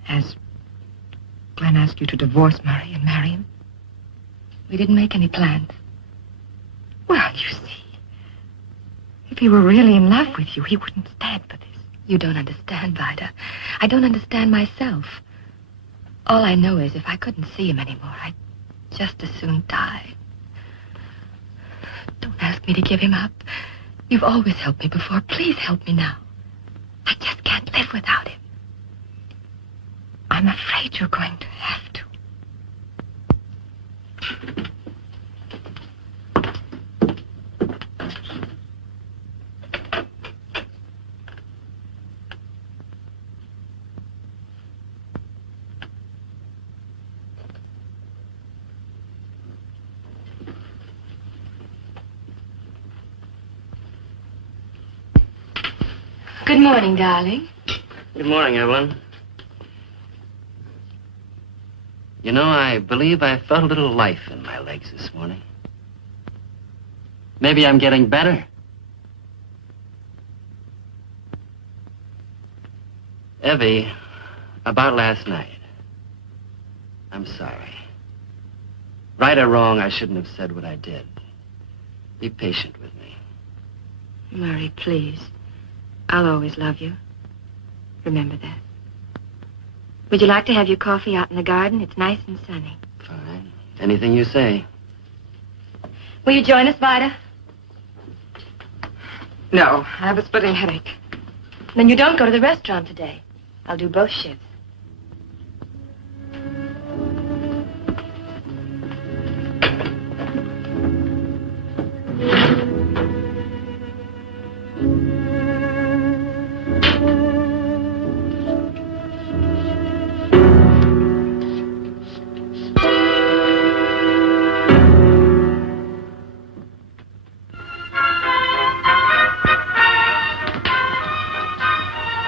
Has Glenn asked you to divorce Murray and marry him? We didn't make any plans. Well, you see, if he were really in love with you, he wouldn't stand for this. You don't understand, Vida. I don't understand myself. All I know is if I couldn't see him anymore, I'd just as soon die. Don't ask me to give him up. You've always helped me before. Please help me now. I just can't live without him. I'm afraid you're going to have to. Good morning, darling. Good morning, Evelyn. You know, I believe I felt a little life in my legs this morning. Maybe I'm getting better. Evie, about last night. I'm sorry. Right or wrong, I shouldn't have said what I did. Be patient with me. Murray, please. I'll always love you. Remember that. Would you like to have your coffee out in the garden? It's nice and sunny. Fine. Anything you say. Will you join us, Vida? No, I have a splitting headache. Then you don't go to the restaurant today. I'll do both shifts.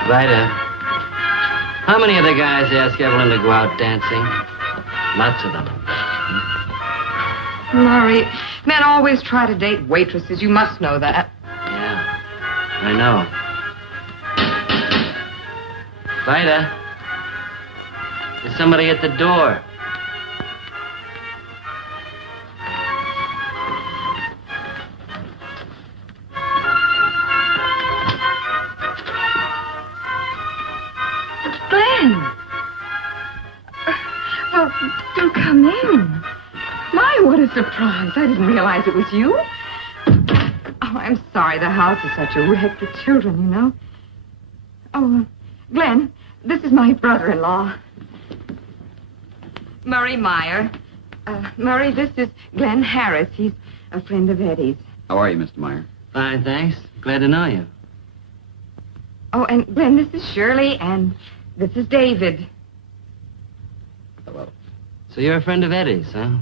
Vida, how many of the guys ask Evelyn to go out dancing? Lots of them. Murray, men always try to date waitresses. You must know that. Yeah, I know. Vida, there's somebody at the door. Glenn. Well, do come in. My, what a surprise. I didn't realize it was you. Oh, I'm sorry. The house is such a wreck. The children, you know. Oh, Glenn, this is my brother-in-law. Murray Meyer. Murray, this is Glenn Harris. He's a friend of Eddie's. How are you, Mr. Meyer? Fine, thanks. Glad to know you. Oh, and Glenn, this is Shirley, and this is David. Hello. So you're a friend of Eddie's, huh?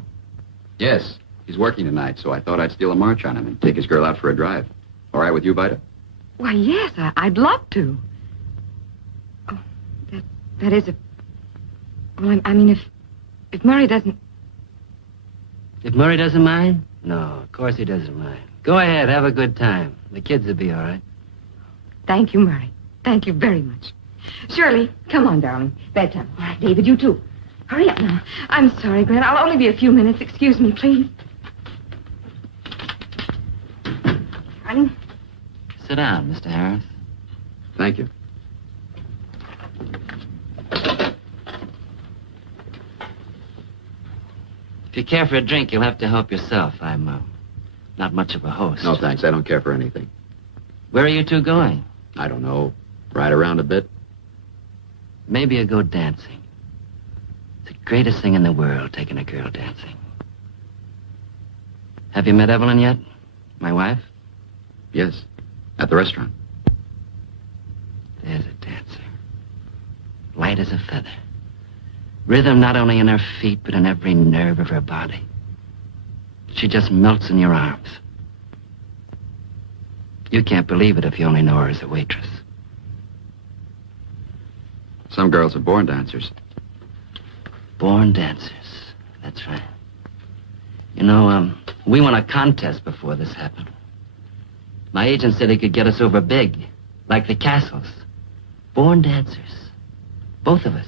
Yes. He's working tonight, so I thought I'd steal a march on him and take his girl out for a drive. All right with you, Vida? Why, yes, I'd love to. Oh, that is a... Well, I mean, if Murray doesn't... If Murray doesn't mind? No, of course he doesn't mind. Go ahead, have a good time. The kids will be all right. Thank you, Murray. Thank you very much. Shirley, come on, darling. Bedtime. All right, David, you too. Hurry up now. I'm sorry, Glenn. I'll only be a few minutes. Excuse me, please. Darling. Sit down, Mr. Harris. Thank you. If you care for a drink, you'll have to help yourself. I'm not much of a host. No, thanks. I don't care for anything. Where are you two going? I don't know. Ride around a bit. Maybe you go dancing. It's the greatest thing in the world, taking a girl dancing. Have you met Evelyn yet? My wife? Yes. At the restaurant. There's a dancer. Light as a feather. Rhythm not only in her feet, but in every nerve of her body. She just melts in your arms. You can't believe it if you only know her as a waitress. Some girls are born dancers. Born dancers. That's right. You know, we won a contest before this happened. My agent said he could get us over big, like the Castles. Born dancers. Both of us.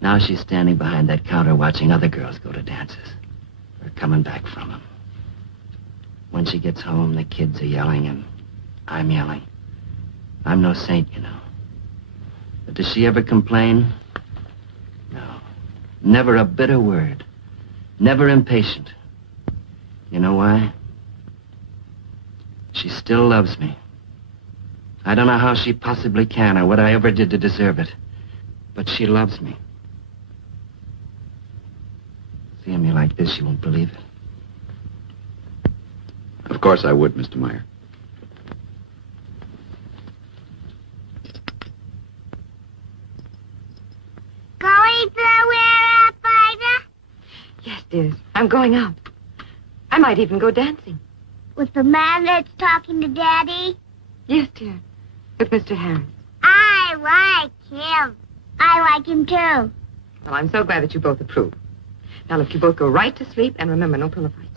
Now she's standing behind that counter watching other girls go to dances. Or coming back from them. When she gets home, the kids are yelling and I'm yelling. I'm no saint, you know. But does she ever complain? No. Never a bitter word. Never impatient. You know why? She still loves me. I don't know how she possibly can or what I ever did to deserve it. But she loves me. Seeing me like this, you won't believe it. Of course I would, Mr. Meyer. Going somewhere, Vida? Yes, dear. I'm going out. I might even go dancing. With the man that's talking to Daddy? Yes, dear. With Mr. Harris. I like him. I like him, too. Well, I'm so glad that you both approve. Now, look, you both go right to sleep, and remember, no pillow fights.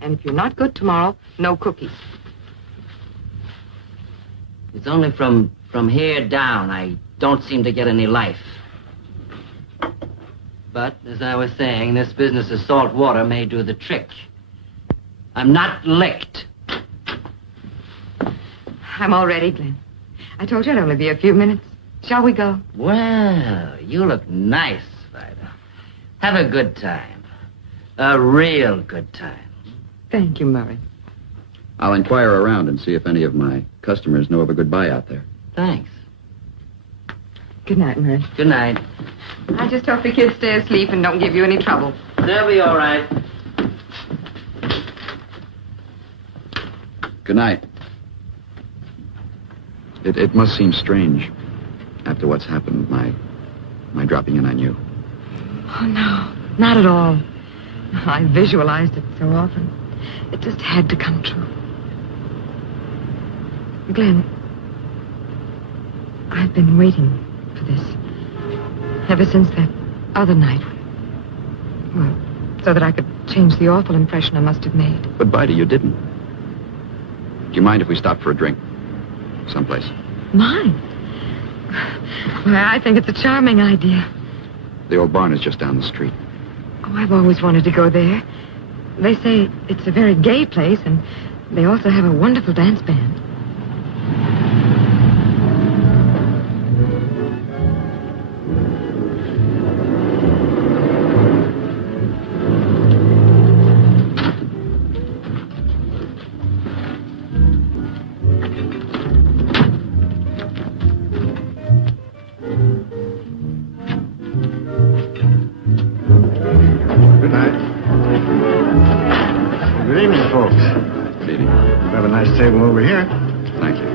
And if you're not good tomorrow, no cookies. It's only from here down I don't seem to get any life. But, as I was saying, this business of salt water may do the trick. I'm not licked. I'm all ready, Glenn. I told you I'd only be a few minutes. Shall we go? Well, you look nice, Vida. Have a good time. A real good time. Thank you, Murray. I'll inquire around and see if any of my customers know of a goodbye out there. Thanks. Good night, Murray. Good night. I just hope the kids stay asleep and don't give you any trouble. They'll be all right. Good night. It must seem strange after what's happened, my dropping in on you. Oh, no. Not at all. I visualized it so often. It just had to come true. Glenn, I've been waiting for this ever since that other night. Well, so that I could change the awful impression I must have made. But, Vida, you didn't. Do you mind if we stop for a drink? Someplace. Mine? Well, I think it's a charming idea. The old barn is just down the street. Oh, I've always wanted to go there. They say it's a very gay place, and they also have a wonderful dance band. Good night. Good evening, folks. Good evening. We have a nice table over here. Thank you.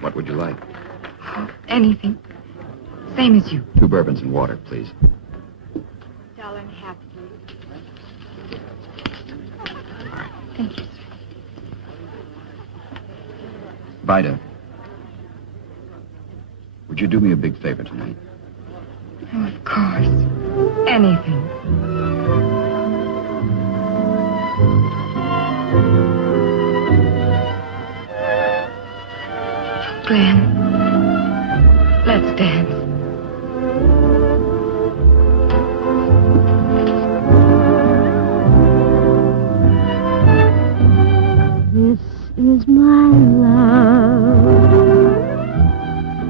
What would you like? Anything. Same as you. 2 bourbons and water, please. $1.50. Thank you. Vida, would you do me a big favor tonight? Oh, of course. Anything. Glenn, let's dance. This is my love,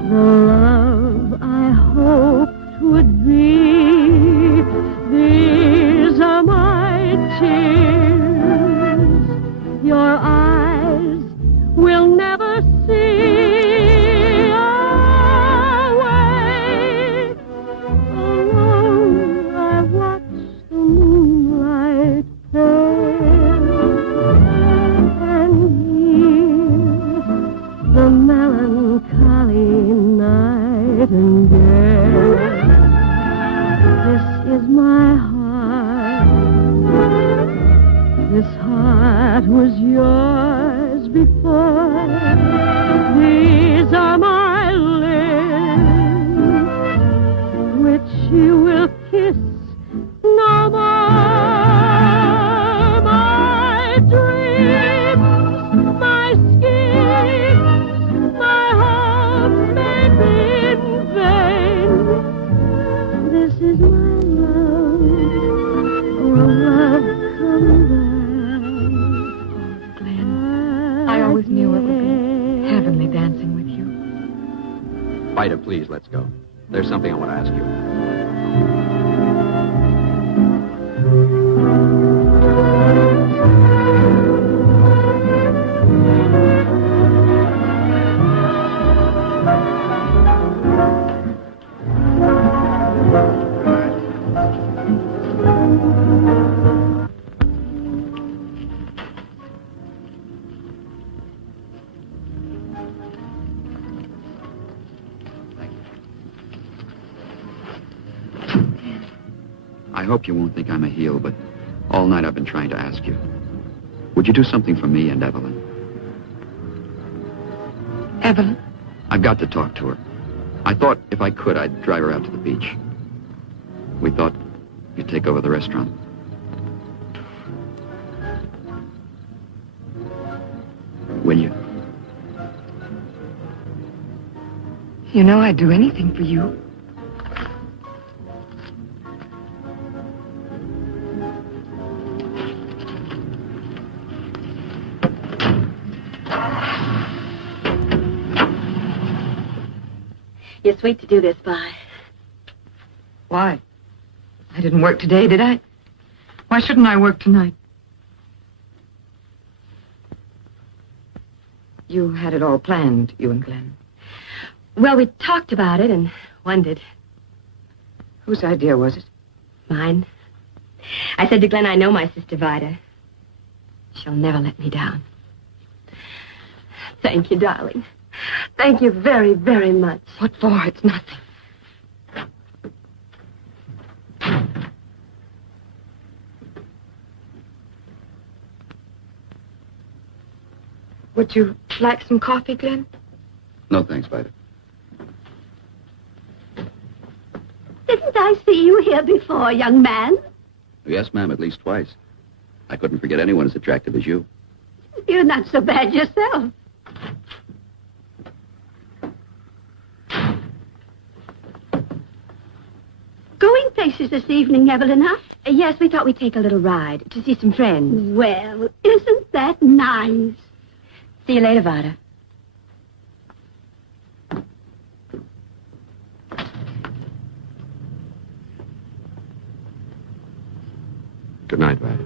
the love I hoped would be. These are my tears, your eyes will never see. Away, alone, I watch the moonlight fade. The melancholy nightingale. This is my heart. This heart was yours before. These are my lips, which you will kiss no more. My dreams, my schemes, my hopes may be in vain. This is my love, oh love, come back. Glenn, I always knew it would be heavenly dancing with you. Vida, please, let's go. There's something I want to ask you. I hope you won't think I'm a heel, but all night I've been trying to ask you. Would you do something for me and Evelyn? Evelyn? I've got to talk to her. I thought if I could, I'd drive her out to the beach. We thought you'd take over the restaurant. Will you? You know I'd do anything for you. You're sweet to do this by. Why? I didn't work today, did I? Why shouldn't I work tonight? You had it all planned, you and Glenn. Well, we talked about it and wondered. Whose idea was it? Mine. I said to Glenn, I know my sister Vida. She'll never let me down. Thank you, darling. Thank you very, very much. What for? It's nothing. Would you like some coffee, Glenn? No, thanks, Vida. Didn't I see you here before, young man? Yes, ma'am, at least twice. I couldn't forget anyone as attractive as you. You're not so bad yourself. Going places this evening, Evelina? Yes, we thought we'd take a little ride to see some friends. Well, isn't that nice? See you later, Vida. Good night, Vida.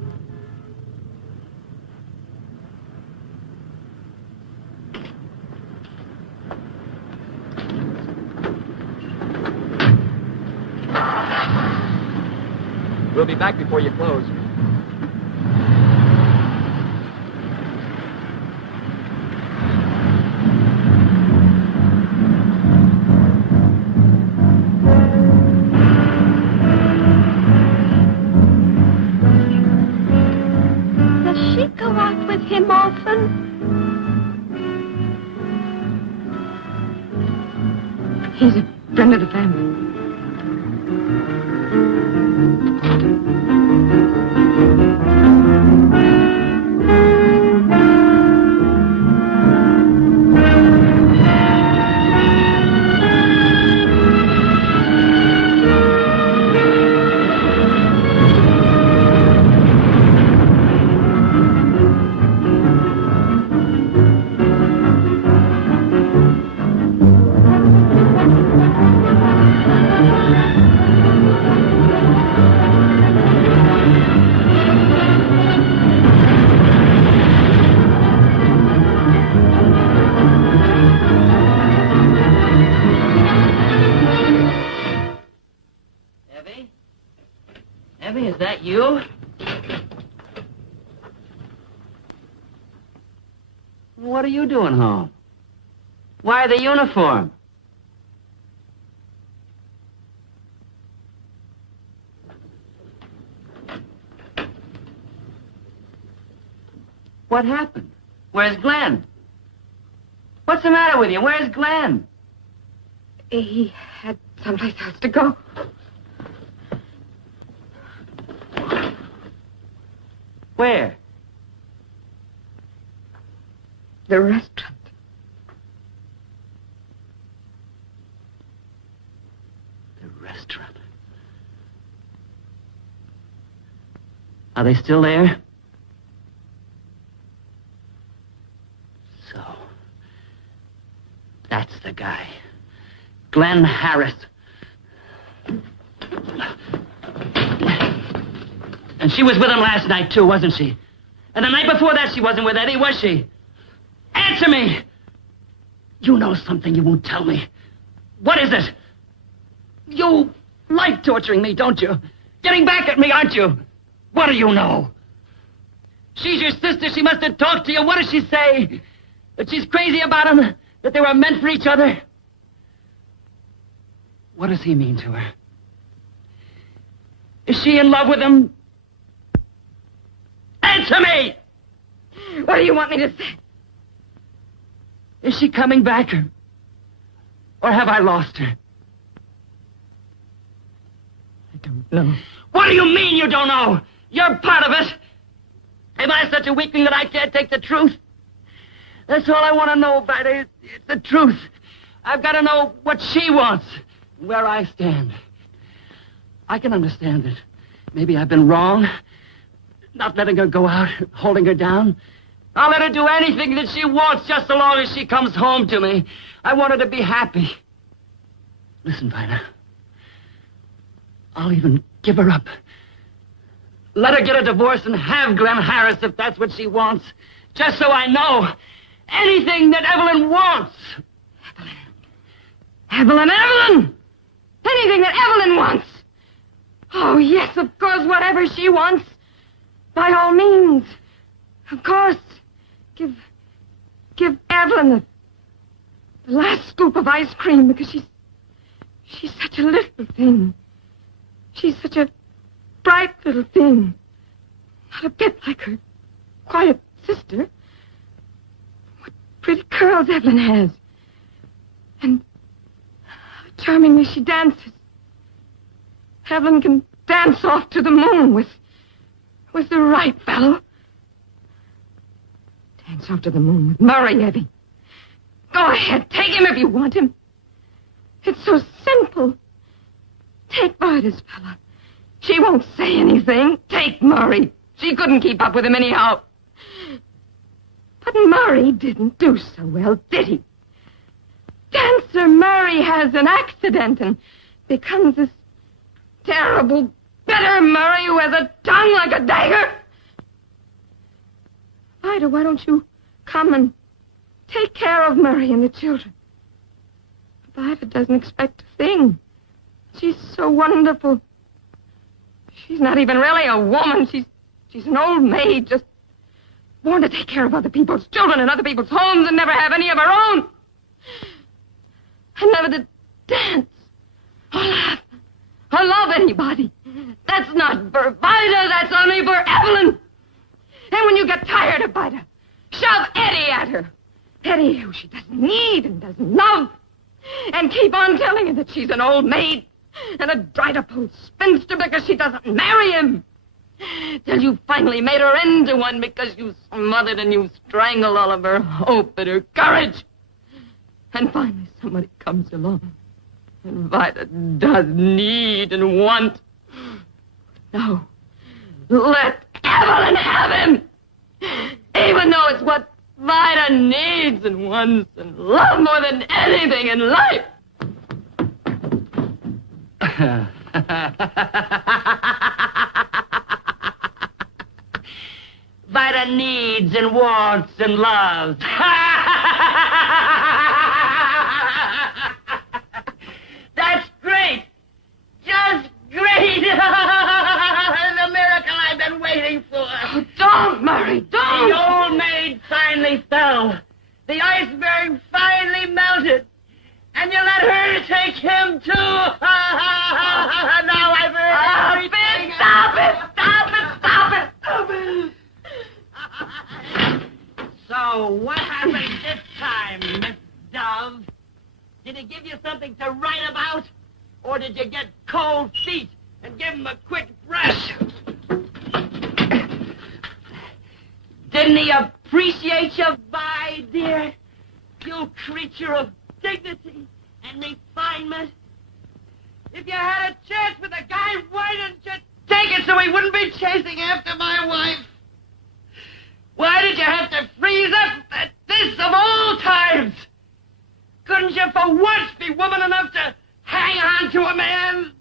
We'll be back before you close. Does she go out with him often? He's a friend of the family. Evie, is that you? What are you doing home? Why the uniform? What happened? Where's Glenn? What's the matter with you? Where's Glenn? He had someplace else to go. Where? The restaurant. The restaurant. Are they still there? So, that's the guy. Glenn Harris. And she was with him last night, too, wasn't she? And the night before that, she wasn't with Eddie, was she? Answer me! You know something you won't tell me. What is it? You like torturing me, don't you? Getting back at me, aren't you? What do you know? She's your sister. She must have talked to you. What does she say? That she's crazy about him? That they were meant for each other? What does he mean to her? Is she in love with him? Answer me! What do you want me to say? Is she coming back? Or have I lost her? I don't know. What do you mean you don't know? You're part of it. Am I such a weakling that I can't take the truth? That's all I want to know about it. It's the truth. I've got to know what she wants, where I stand. I can understand it. Maybe I've been wrong. Not letting her go out, holding her down. I'll let her do anything that she wants just so long as she comes home to me. I want her to be happy. Listen, Vida. I'll even give her up. Let her get a divorce and have Glenn Harris if that's what she wants. Just so I know anything that Evelyn wants. Evelyn! Anything that Evelyn wants. Oh, yes, of course, whatever she wants. By all means. Of course. Give Evelyn the last scoop of ice cream because she's such a little thing. She's such a bright little thing. Not a bit like her quiet sister. What pretty curls Evelyn has. And how charmingly she dances. Evelyn can dance off to the moon with the right fellow. Dance off to the moon with Murray, Evie. Go ahead, take him if you want him. It's so simple. Take Vida's fella. She won't say anything. Take Murray. She couldn't keep up with him anyhow. But Murray didn't do so well, did he? Dancer Murray has an accident and becomes this terrible, bitter Murray who has a tongue like a dagger. Vida, why don't you come and take care of Murray and the children? Vida doesn't expect a thing. She's so wonderful. She's not even really a woman. She's an old maid, just born to take care of other people's children and other people's homes and never have any of her own. And never to dance or laugh or love anybody. That's not for Vida, that's only for Evelyn. And when you get tired of Vida, shove Eddie at her. Eddie, who she doesn't need and doesn't love. And keep on telling her that she's an old maid and a dried-up old spinster because she doesn't marry him. Till you finally made her into one because you smothered and you strangled all of her hope and her courage. And finally somebody comes along and Vida does need and want. No, let Evelyn have him. Even though it's what Vida needs and wants and loves more than anything in life. Vida needs and wants and loves. That's great. Just great. The miracle I've been waiting for. Oh, don't, Murray, don't. The old maid finally fell. The iceberg finally melted. And you let her take him, too. Now I've heard everything. Stop it. So, what happened this time, Miss Dove? Did he give you something to write about? Or did you get cold feet and give him a quick brush? Didn't he appreciate you, Vi, dear? You creature of dignity and refinement. If you had a chance with a guy, why didn't you take it so he wouldn't be chasing after my wife? Why did you have to freeze up at this of all times? Couldn't you for once be woman enough to hang on to a man?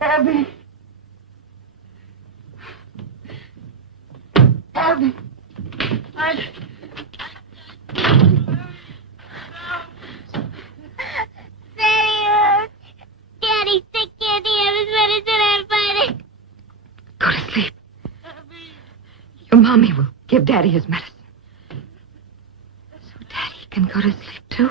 Abby. Daddy, sick candy have his medicine and fighting. Go to sleep. Your mommy will give Daddy his medicine. So Daddy can go to sleep, too.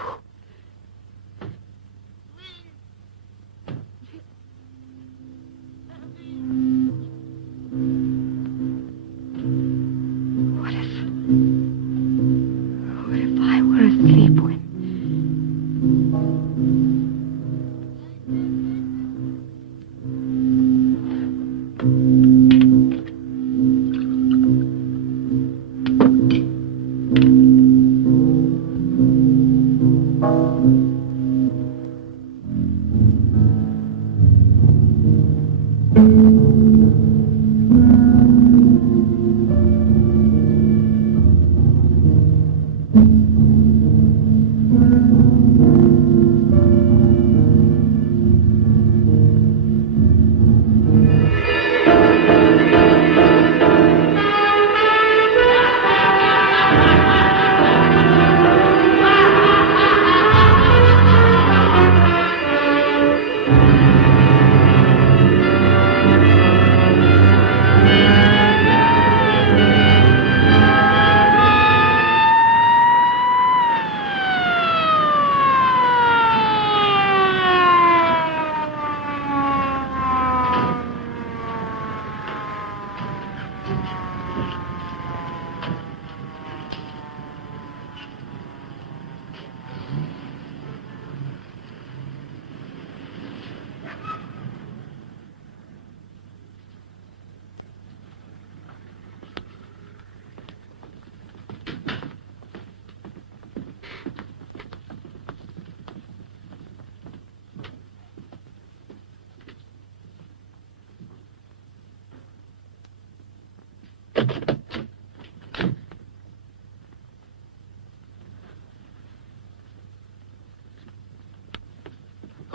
What if I were asleep when...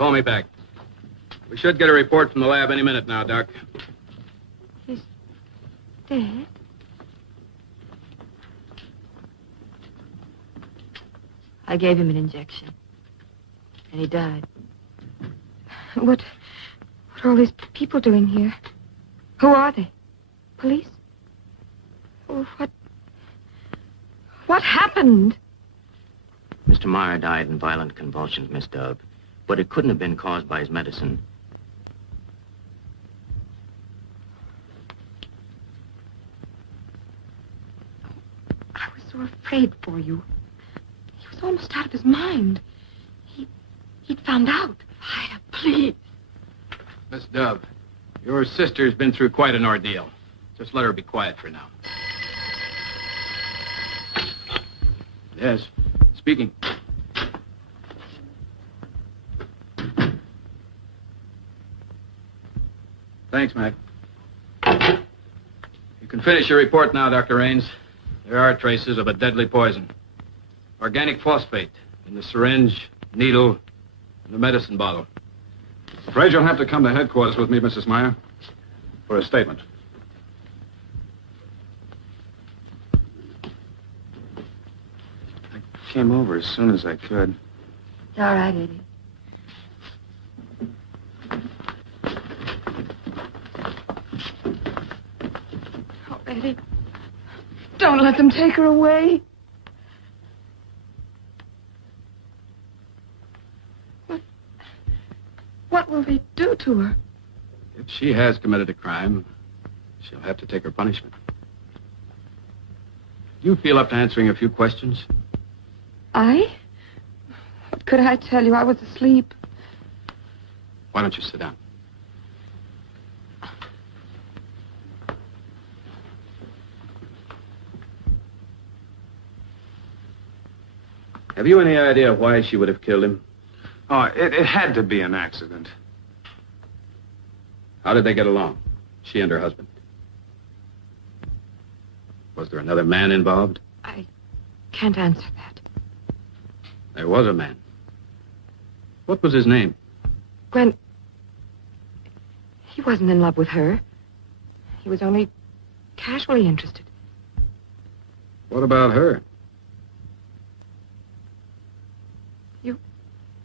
Call me back. We should get a report from the lab any minute now, Doc. He's dead? I gave him an injection. And he died. What are all these people doing here? Who are they? Police? Oh, what happened? Mr. Meyer died in violent convulsions, Miss Dove. But it couldn't have been caused by his medicine. I was so afraid for you. He was almost out of his mind. He'd found out. Ida, please. Miss Dove, your sister's been through quite an ordeal. Just let her be quiet for now. Yes, speaking. Thanks, Mac. You can finish your report now, Dr. Raines. There are traces of a deadly poison. Organic phosphate in the syringe, needle, and the medicine bottle. Afraid you'll have to come to headquarters with me, Mrs. Meyer, for a statement. I came over as soon as I could. It's all right, Eddie. Oh, Eddie. Don't let them take her away. What will they do to her? If she has committed a crime, she'll have to take her punishment. Do you feel up to answering a few questions? I? What could I tell you? I was asleep. Why don't you sit down? Have you any idea why she would have killed him? Oh, it had to be an accident. How did they get along, she and her husband? Was there another man involved? I can't answer that. There was a man. What was his name? Gwen, he wasn't in love with her. He was only casually interested. What about her?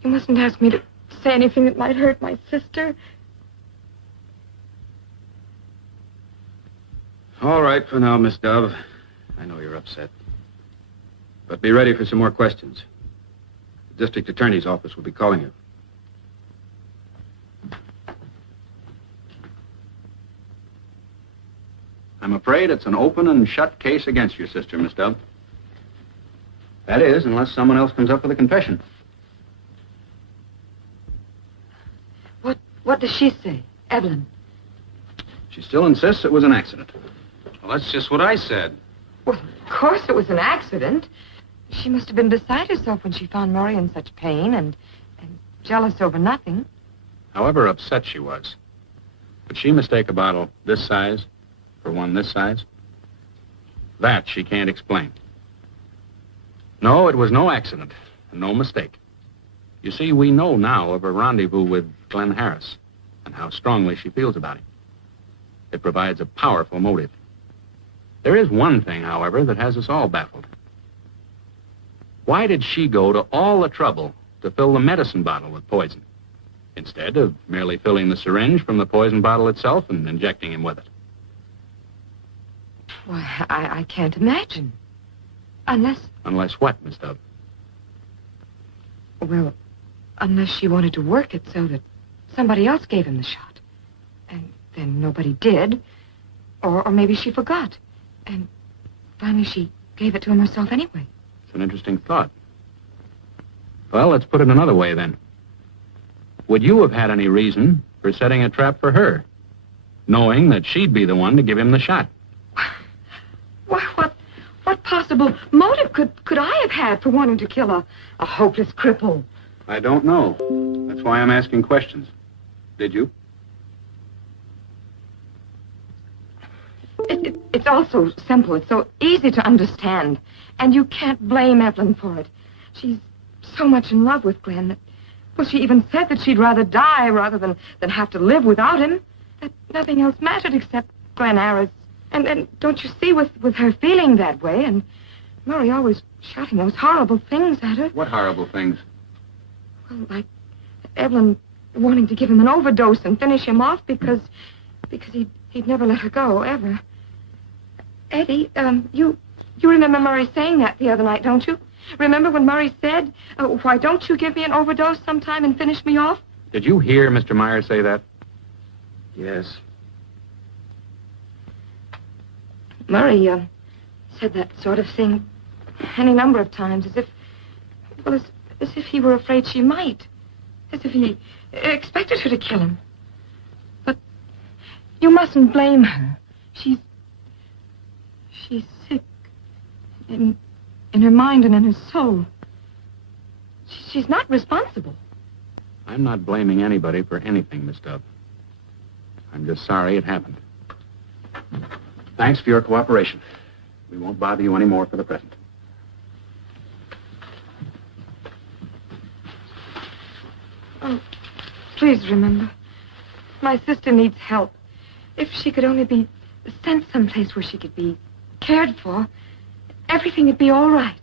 You mustn't ask me to say anything that might hurt my sister. All right for now, Miss Dove. I know you're upset. But be ready for some more questions. The district attorney's office will be calling you. I'm afraid it's an open and shut case against your sister, Miss Dove. That is, unless someone else comes up with a confession. What does she say, Evelyn? She still insists it was an accident. Well, that's just what I said. Well, of course it was an accident. She must have been beside herself when she found Murray in such pain and jealous over nothing. However upset she was, could she mistake a bottle this size for one this size? That she can't explain. No, it was no accident, and no mistake. You see, we know now of her rendezvous with Glenn Harris and how strongly she feels about him. It provides a powerful motive. There is one thing, however, that has us all baffled. Why did she go to all the trouble to fill the medicine bottle with poison, instead of merely filling the syringe from the poison bottle itself and injecting him with it? Why, I can't imagine. Unless... Unless what, Miss Dove? Well, unless she wanted to work it so that somebody else gave him the shot. And then nobody did. Or maybe she forgot. And finally she gave it to him herself anyway. It's an interesting thought. Well, let's put it another way, then. Would you have had any reason for setting a trap for her, knowing that she'd be the one to give him the shot? What possible motive could I have had for wanting to kill a hopeless cripple? I don't know. That's why I'm asking questions. Did you? It's all so simple. It's so easy to understand. And you can't blame Evelyn for it. She's so much in love with Glenn that Well, she even said that she'd rather die rather than have to live without him. That nothing else mattered except Glen Harris. And don't you see, with her feeling that way, and Murray always shouting those horrible things at her. What horrible things? Well, like Evelyn wanting to give him an overdose and finish him off because he'd never let her go, ever. Eddie, you remember Murray saying that the other night, don't you? Remember when Murray said, why don't you give me an overdose sometime and finish me off? Did you hear Mr. Meyer say that? Yes. Murray, said that sort of thing any number of times, as if he were afraid she might. As if he expected her to kill him. But you mustn't blame her. She's sick. In her mind and in her soul. She's not responsible. I'm not blaming anybody for anything, Miss Dove. I'm just sorry it happened. Thanks for your cooperation. We won't bother you anymore for the present. Oh, please remember. My sister needs help. If she could only be sent someplace where she could be cared for, everything would be all right.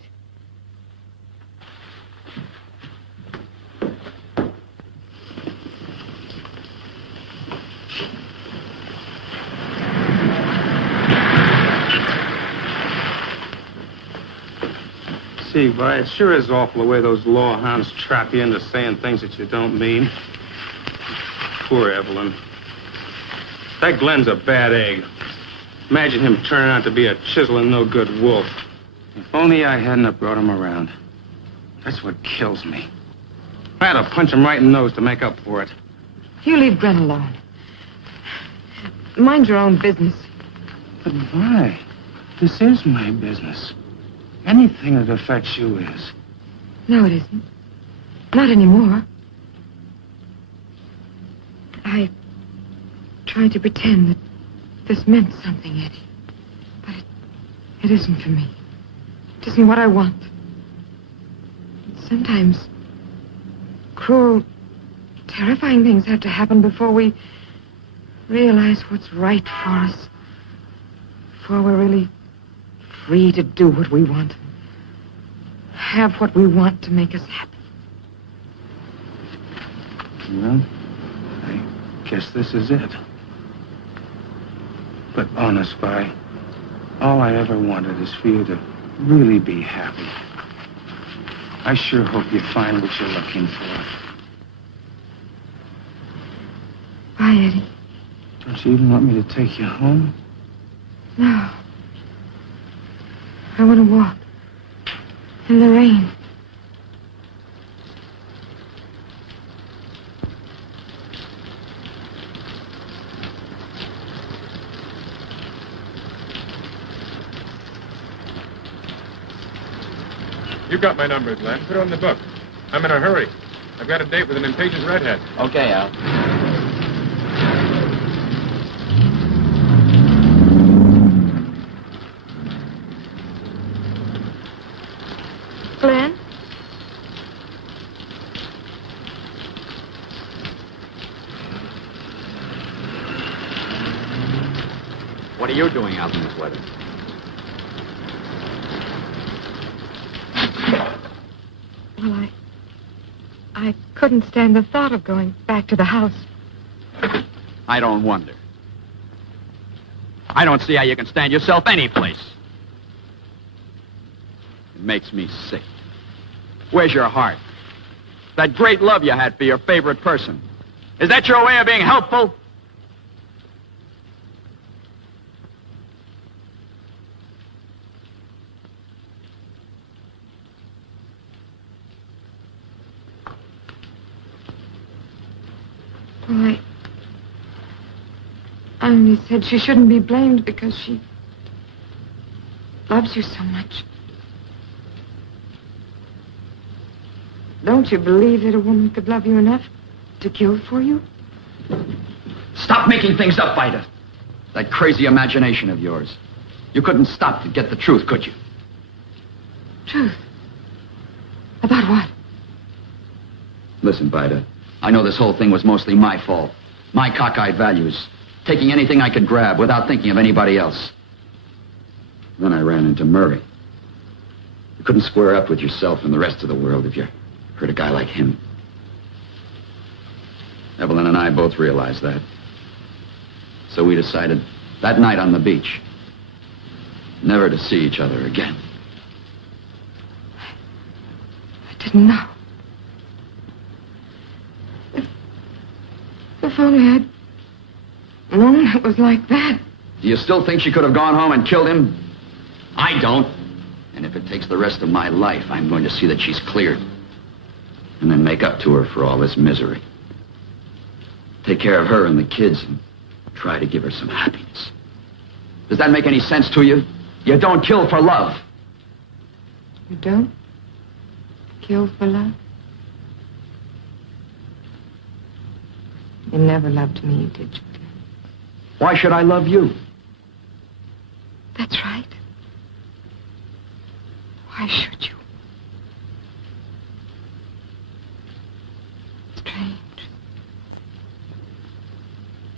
See, Vi, it sure is awful the way those law hounds trap you into saying things that you don't mean. Poor Evelyn. That Glenn's a bad egg. Imagine him turning out to be a chiseling, no-good wolf. If only I hadn't have brought him around. That's what kills me. I had to punch him right in the nose to make up for it. You leave Gren alone. Mind your own business. But why? This is my business. Anything that affects you is. No, it isn't. Not anymore. I tried to pretend that this meant something, Eddie. But it isn't for me. It isn't what I want. Sometimes cruel, terrifying things have to happen before we realize what's right for us. Before we're really free to do what we want. Have what we want to make us happy. Well, I guess this is it. But honest, Vi, all I ever wanted is for you to really be happy. I sure hope you find what you're looking for. Bye, Eddie. Don't you even want me to take you home? No. I want to walk. In the rain. You've got my number, Glenn. Put it on the book. I'm in a hurry. I've got a date with an impatient redhead. Okay, Al. Glenn? What are you doing out in this weather? Well, I couldn't stand the thought of going back to the house. I don't wonder. I don't see how you can stand yourself any place. It makes me sick. Where's your heart? That great love you had for your favorite person. Is that your way of being helpful? Well, I only said she shouldn't be blamed because she loves you so much. Don't you believe that a woman could love you enough to kill for you? Stop making things up, Vida. That crazy imagination of yours. You couldn't stop to get the truth, could you? Truth? About what? Listen, Vida, I know this whole thing was mostly my fault. My cockeyed values. Taking anything I could grab without thinking of anybody else. Then I ran into Murray. You couldn't square up with yourself and the rest of the world if you hurt a guy like him. Evelyn and I both realized that. So we decided that night on the beach never to see each other again. I didn't know. If only I'd known it was like that. Do you still think she could have gone home and killed him? I don't. And if it takes the rest of my life, I'm going to see that she's cleared. And then make up to her for all this misery. Take care of her and the kids and try to give her some happiness. Does that make any sense to you? You don't kill for love. You don't kill for love? You never loved me, did you? Why should I love you? That's right. Why should you? Strange.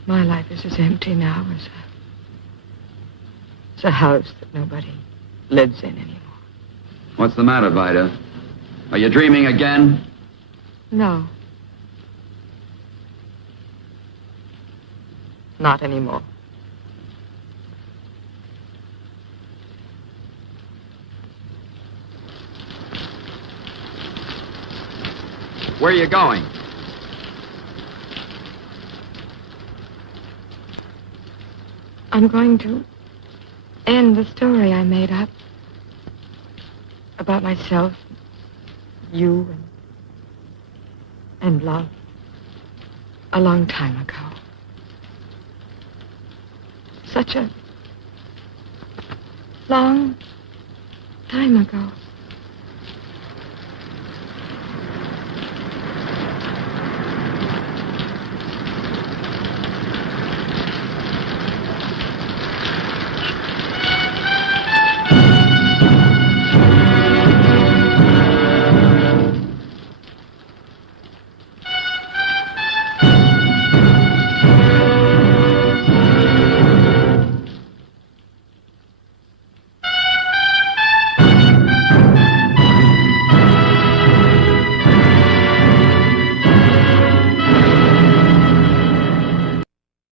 My life is as empty now as a house that nobody lives in anymore. What's the matter, Vida? Are you dreaming again? No. Not anymore. Where are you going? I'm going to end the story I made up about myself, you, and love a long time ago. Such a long time ago.